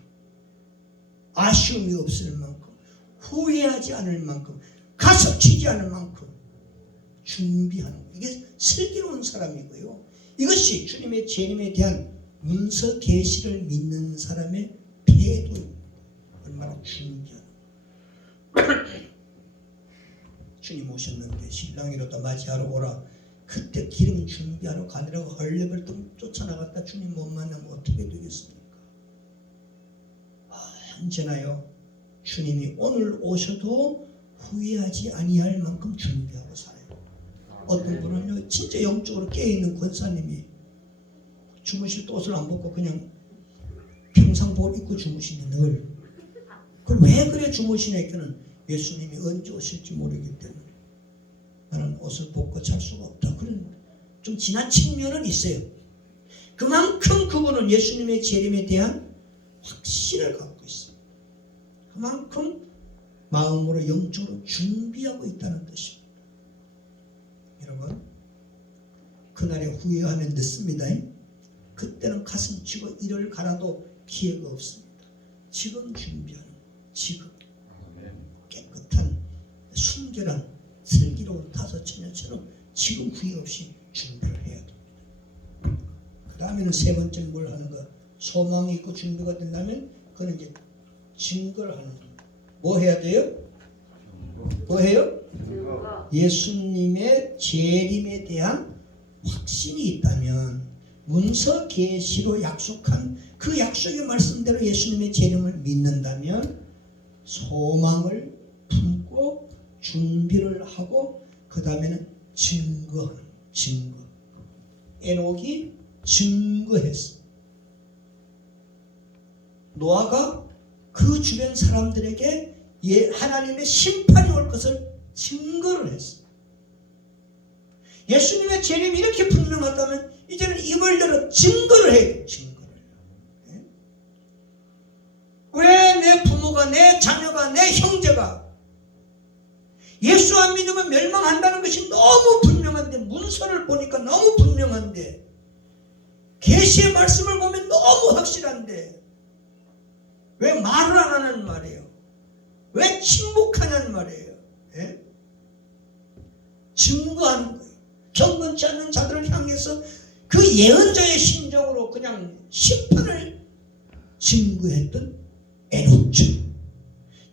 아쉬움이 없을 만큼, 후회하지 않을 만큼, 가슴치지 않을 만큼 준비하는 거예요. 이게 슬기로운 사람이고요. 이것이 주님의 재림에 대한 문서 계시를 믿는 사람의 태도입니다. 얼마나 준비하는 거예요. 주님 오셨는데 신랑이로다 맞이하러 오라. 그때 기름 준비하러 가느라고 헐레벌떡 쫓아나갔다 주님 못 만나면 어떻게 되겠습니까? 언제나요, 주님이 오늘 오셔도 후회하지 아니할 만큼 준비하고 살아요. 어떤 분은요, 진짜 영적으로 깨어있는 권사님이 주무실 때 옷을 안 벗고 그냥 평상복 입고 주무시니 늘. 그걸 왜 그래 주무시냐 했더니 예수님이 언제 오실지 모르기 때문에 나는 옷을 벗고 잘 수가 없다. 그런 좀 지나친 면은 있어요. 그만큼 그분은 예수님의 재림에 대한 확신을 갖고 있습니다. 그만큼 마음으로 영적으로 준비하고 있다는 뜻입니다. 여러분, 그날에 후회하면 늦습니다. 그때는 가슴 치고 이를 갈아도 기회가 없습니다. 지금 준비하는 거예요. 지금 깨끗한 순결한 슬기로운 다섯 처녀처럼 지금 후회 없이 준비를 해야 됩니다. 그 다음에는 세 번째 뭘 하는가? 소망이 있고 준비가 된다면 그는 이제 증거를 하는 거예요. 뭐 해야 돼요? 뭐 해요? 예수님의 재림에 대한 확신이 있다면 문서 계시로 약속한 그 약속의 말씀대로 예수님의 재림을 믿는다면 소망을 품고 준비를 하고 그 다음에는 증거. 에녹이 증거했어. 노아가 그 주변 사람들에게 하나님의 심판이 올 것을 증거를 했어. 예수님의 재림이 이렇게 분명하다면 이제는 입을 열어 증거를 해야 돼. 증거를. 왜 내 부모가, 내 자녀가, 내 형제가 예수 안 믿으면 멸망한다는 것이 너무 분명한데, 문서를 보니까 너무 분명한데, 계시의 말씀을 보면 너무 확실한데 왜 말을 안 하는 말이에요? 왜 침묵하냐는 말이에요? 예? 증거하는 거예요. 경건치 않는 자들을 향해서 그 예언자의 심정으로 그냥 심판을 증거했던 에녹주,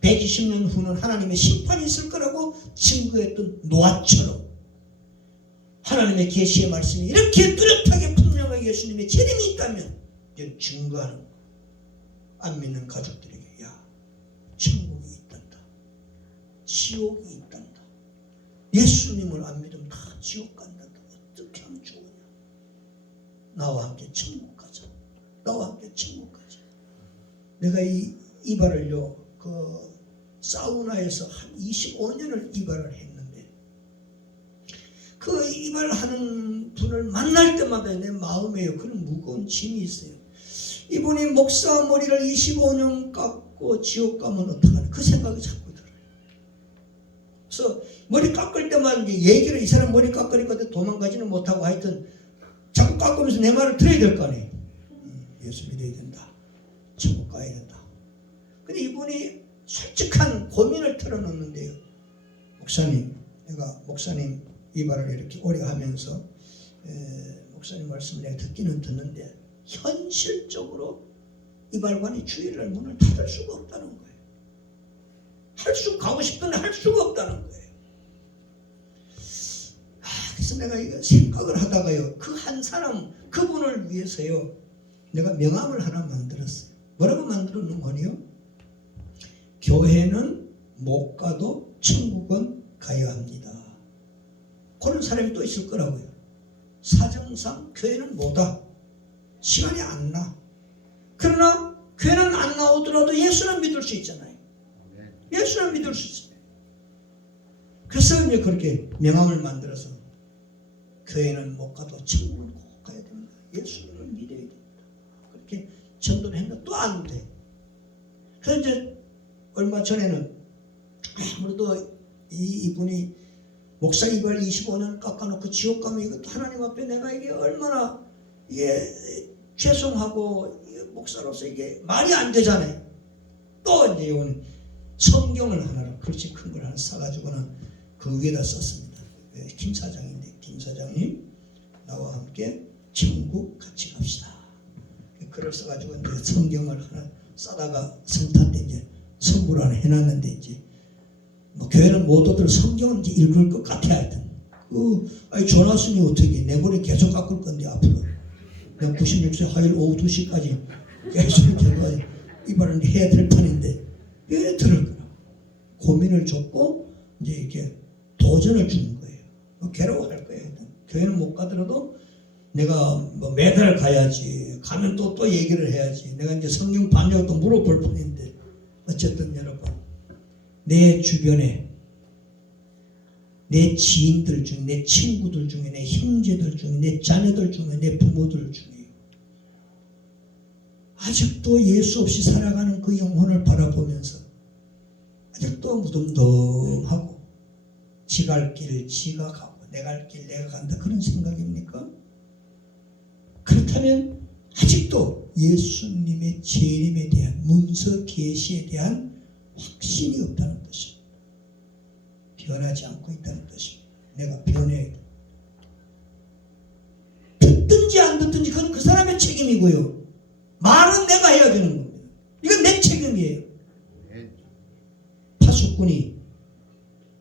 120년 후는 하나님의 심판이 있을 거라고 증거했던 노아처럼 하나님의 계시의 말씀이 이렇게 뚜렷하게 분명하게 예수님의 재림이 있다면 이제 증거하는 거예요. 안 믿는 가족들에게, 야, 천국이 있단다, 지옥이 있단다, 예수님을 안 믿으면 다 지옥 간단다. 어떻게 하면 좋으냐? 나와 함께 천국 가자. 나와 함께 천국 가자. 내가 이발을요, 그 사우나에서 한 25년을 이발을 했는데, 그 이발하는 분을 만날 때마다 내 마음에요, 그런 무거운 짐이 있어요. 이분이 목사 머리를 25년 깎고 지옥 가면 어떡하나, 그 생각이 자꾸 들어요. 그래서 머리 깎을 때만 이제 얘기를, 이 사람 머리 깎으니까 도망가지는 못하고 하여튼 자꾸 깎으면서 내 말을 들어야 될 거 아니에요. 예수 믿어야 된다, 천국 가야 된다. 근데 이분이 솔직한 고민을 털어놓는데요. 목사님, 내가 목사님 이발을 이렇게 오래 하면서 목사님 말씀을 내가 듣기는 듣는데 현실적으로 이발관이 주일날 문을 닫을 수가 없다는 거예요. 가고 싶은데 할 수가 없다는 거예요. 그래서 내가 이거 생각을 하다가요, 그 한 사람, 그분을 위해서요, 내가 명함을 하나 만들었어요. 뭐라고 만들었는 거니요? 교회는 못 가도 천국은 가야 합니다. 그런 사람이 또 있을 거라고요. 사정상 교회는 못 와. 시간이 안 나. 그러나 교회는 안 나오더라도 예수는 믿을 수 있잖아요. 예수는 믿을 수 있어요. 그래서 이제 그렇게 명함을 만들어서 교회는 못 가도 천국은 꼭 가야 됩니다. 예수님을 믿어야 됩니다. 그렇게 전도를 했는데 또 안 돼. 그래서 이제 얼마 전에는 아무래도 이분이 목사 이발 25년 깎아놓고 지옥 가면 이것도 하나님 앞에 내가 이게 얼마나 이게 죄송하고 목사로서 이게 말이 안 되잖아요. 또 이제 이건 성경을 하나로 글씨 큰 걸 하나 사가지고는 그 위에다 썼습니다. 김 사장인데, 김 사장님 나와 함께 천국 같이 갑시다. 글을 써가지고 이제 성경을 하나 싸다가 성탄 때 이제 선물 하나 해놨는데, 이제 뭐 교회는 모두들 성경은 이제 읽을 것 같아. 하여튼 아니 조나순이 어떻게 내 머리 계속 깎을 건데 앞으로 내가 96세 화요일 오후 2시까지 계속 제가 이발을 해야 될 판인데 왜 들을 거라 고민을 줬고 이제 이렇게 도전을 주는 거예요. 괴로워할 거예요. 교회는 못 가더라도 내가 뭐 매달 가야지, 가면 또 얘기를 해야지, 내가 이제 성경 반역을 또 물어볼 뿐인데, 어쨌든 여러분, 내 주변에 내 지인들 중에, 내 친구들 중에, 내 형제들 중에, 내 자녀들 중에, 내 부모들 중에 아직도 예수 없이 살아가는 그 영혼을 바라보면서 아직도 무덤덤하고 지 갈 길 지가 가고 내 갈 길 내가 간다, 그런 생각입니까? 그렇다면 아직도 예수님의 재림에 대한 문서 계시에 대한 확신이 없다는 것입니다. 변하지 않고 있다는 것입니다. 내가 변해야 돼. 듣든지 안 듣든지 그건 그 사람의 책임이고요. 말은 내가 해야 되는 겁니다. 이건 내 책임이에요. 파수꾼이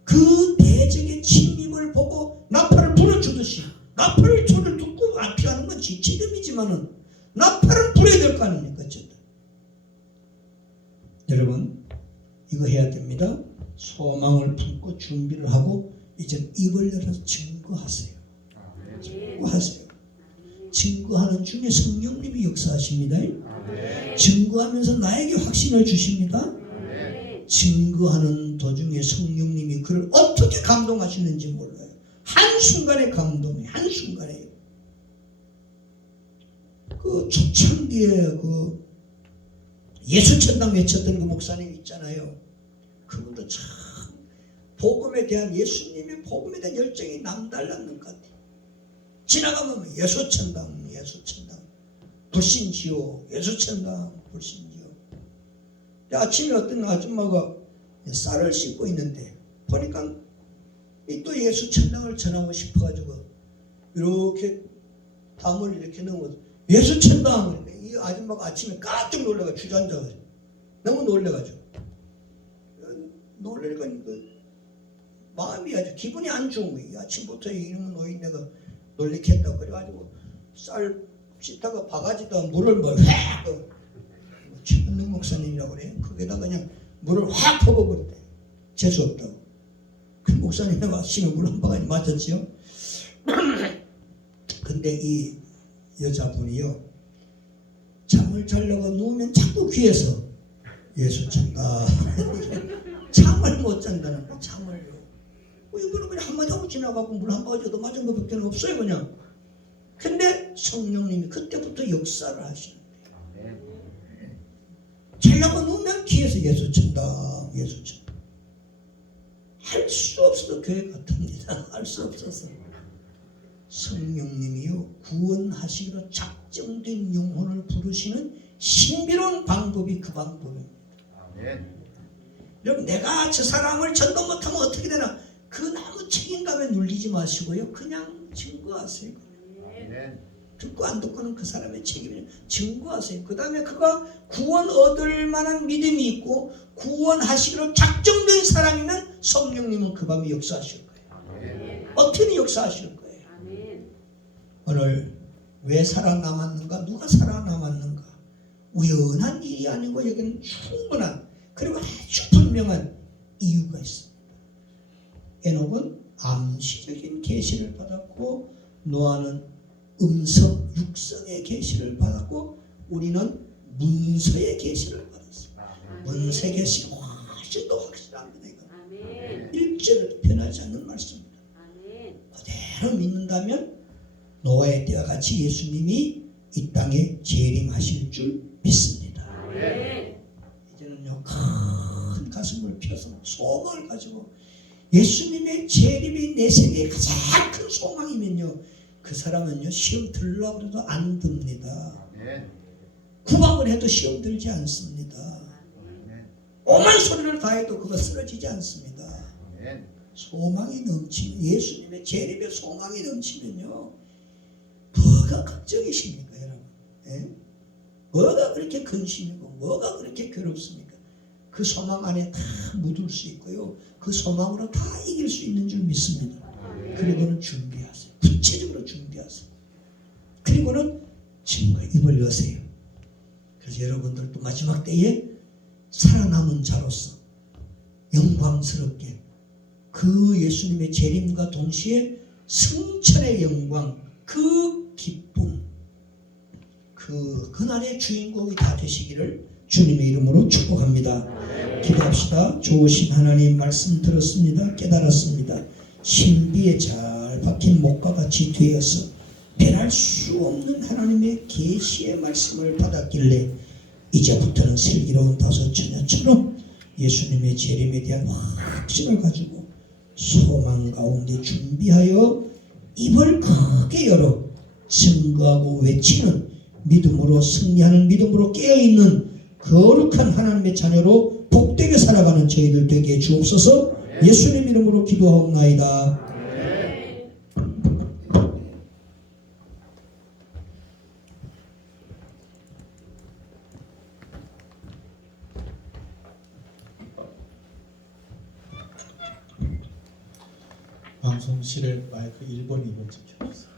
그 대적의 침입을 보고 나팔을 불어주듯이, 나팔을 소리를 듣고 안 피하는 건 지 책임이지만은 나팔을 불어야 될 거 아닙니까? 어쨌든 여러분, 이거 해야 됩니다. 소망을 품고 준비를 하고 이제 입을 열어서 증거 증거하세요. 아멘. 증거하세요. 증거하는 중에 성령님이 역사하십니다. 아멘. 증거하면서 나에게 확신을 주십니다. 아멘. 증거하는 도중에 성령님이 그를 어떻게 감동하시는지 몰라요. 한순간의 감동이 한순간에 그 초창기에 그 예수천당 외쳤던 그 목사님 있잖아요. 그분도 참 복음에 대한 예수님의 복음에 대한 열정이 남달랐는 것 같아요. 지나가면 예수천당 불신지요 예수천당 불신지요. 아침에 어떤 아줌마가 쌀을 씻고 있는데 보니까 또 예수천당을 전하고 싶어가지고 이렇게 담을 이렇게 넣어 예수천당. 이 아줌마가 아침에 깜짝 놀라가 주저앉아가지고 너무 놀래가지고 놀래니까 마음이 아주 기분이 안 좋은 거예요. 아침부터 이놈의 노인네가 놀래켰다고 그래가지고 쌀 씻다가 바가지에다 물을 확 최은능 목사님이라고 그래요. 거기다가 그냥 물을 확 퍼버렸대. 재수없다고. 그 목사님이 아침에 물 한 바가지 맞았지요. 근데 이 여자분이요 잠을 자려고 누우면 자꾸 귀에서 예수 찬다. 잠을 못 잔다는 거야. 잠을요. 이거는 그냥 한마디 하고 지나가고 물 한 바가지 더 맞은 것밖에 없어요 그냥. 근데 성령님이 그때부터 역사를 하시는 거예요. 자려고 누우면 귀에서 예수 찬다. 예수 찬다. 할 수 없어도 교회 같습니다. 할 수 없어서. 성령님이요 구원하시기로 작정된 영혼을 부르시는 신비로운 방법이 그 방법입니다. 아멘. 여러분 내가 저 사람을 전도 못하면 어떻게 되나 그 너무 책임감에 눌리지 마시고요 그냥 증거하세요. 아멘. 듣고 안 듣고는 그 사람의 책임이에요. 증거하세요. 그 다음에 그가 구원 얻을 만한 믿음이 있고 구원하시기로 작정된 사람이면 성령님은 그 밤에 역사하실 거예요. 아멘. 어떻게 역사하실 거예요. 오늘 왜 살아남았는가? 누가 살아남았는가? 우연한 일이 아니고 여기는 충분한 그리고 아주 분명한 이유가 있습니다. 에녹은 암시적인 계시를 받았고 노아는 음성 육성의 계시를 받았고 우리는 문서의 계시를 받았습니다. 문서 계시가 훨씬 더 확실합니다. 이건 일절에도 변하지 않는 말씀입니다. 그대로 믿는다면 노아의 때와 같이 예수님이 이 땅에 재림하실 줄 믿습니다. 이제는요 큰 가슴을 펴서 소망을 가지고 예수님의 재림이 내 생애의 가장 큰 소망이면요 그 사람은요 시험 들으려고 해도 안 듭니다. 구박을 해도 시험 들지 않습니다. 오만 소리를 다해도 그거 쓰러지지 않습니다. 소망이 넘치면 예수님의 재림의 소망이 넘치면요 뭐가 걱정이십니까 여러분? 예? 뭐가 그렇게 근심이고 뭐가 그렇게 괴롭습니까? 그 소망 안에 다 묻을 수 있고요 그 소망으로 다 이길 수 있는 줄 믿습니다. 그리고는 준비하세요. 구체적으로 준비하세요. 그리고는 증거 입을 여세요. 그래서 여러분들도 마지막 때에 살아남은 자로서 영광스럽게 그 예수님의 재림과 동시에 승천의 영광 그 기쁨 그 그날의 주인공이 다 되시기를 주님의 이름으로 축복합니다. 기도합시다. 좋으신 하나님 말씀 들었습니다. 깨달았습니다. 신비에 잘 박힌 목과 같이 되어서 변할 수 없는 하나님의 계시의 말씀을 받았길래 이제부터는 슬기로운 다섯 처녀처럼 예수님의 재림에 대한 확신을 가지고 소망 가운데 준비하여 입을 크게 열어 증거하고 외치는 믿음으로 승리하는 믿음으로 깨어있는 거룩한 하나님의 자녀로 복되게 살아가는 저희들 되게 주옵소서. 예수님 이름으로 기도하옵나이다. 방송실에 마이크 1번, 2번 찍혀있어요.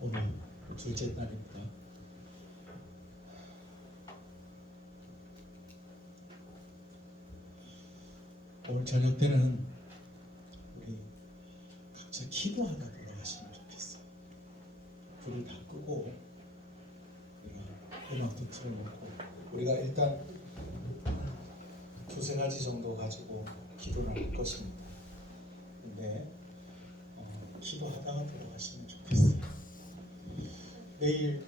오늘 둘째 날입니다. 오늘 저녁 때는 우리 각자 기도하다 돌아가시면 좋겠어요. 불을 다 끄고 우리가 음악도 틀어놓고 우리가 일단 두세 가지 정도 가지고 기도를 할 것입니다. 근데 기도하다가 돌아가시면 좋겠어요. 내일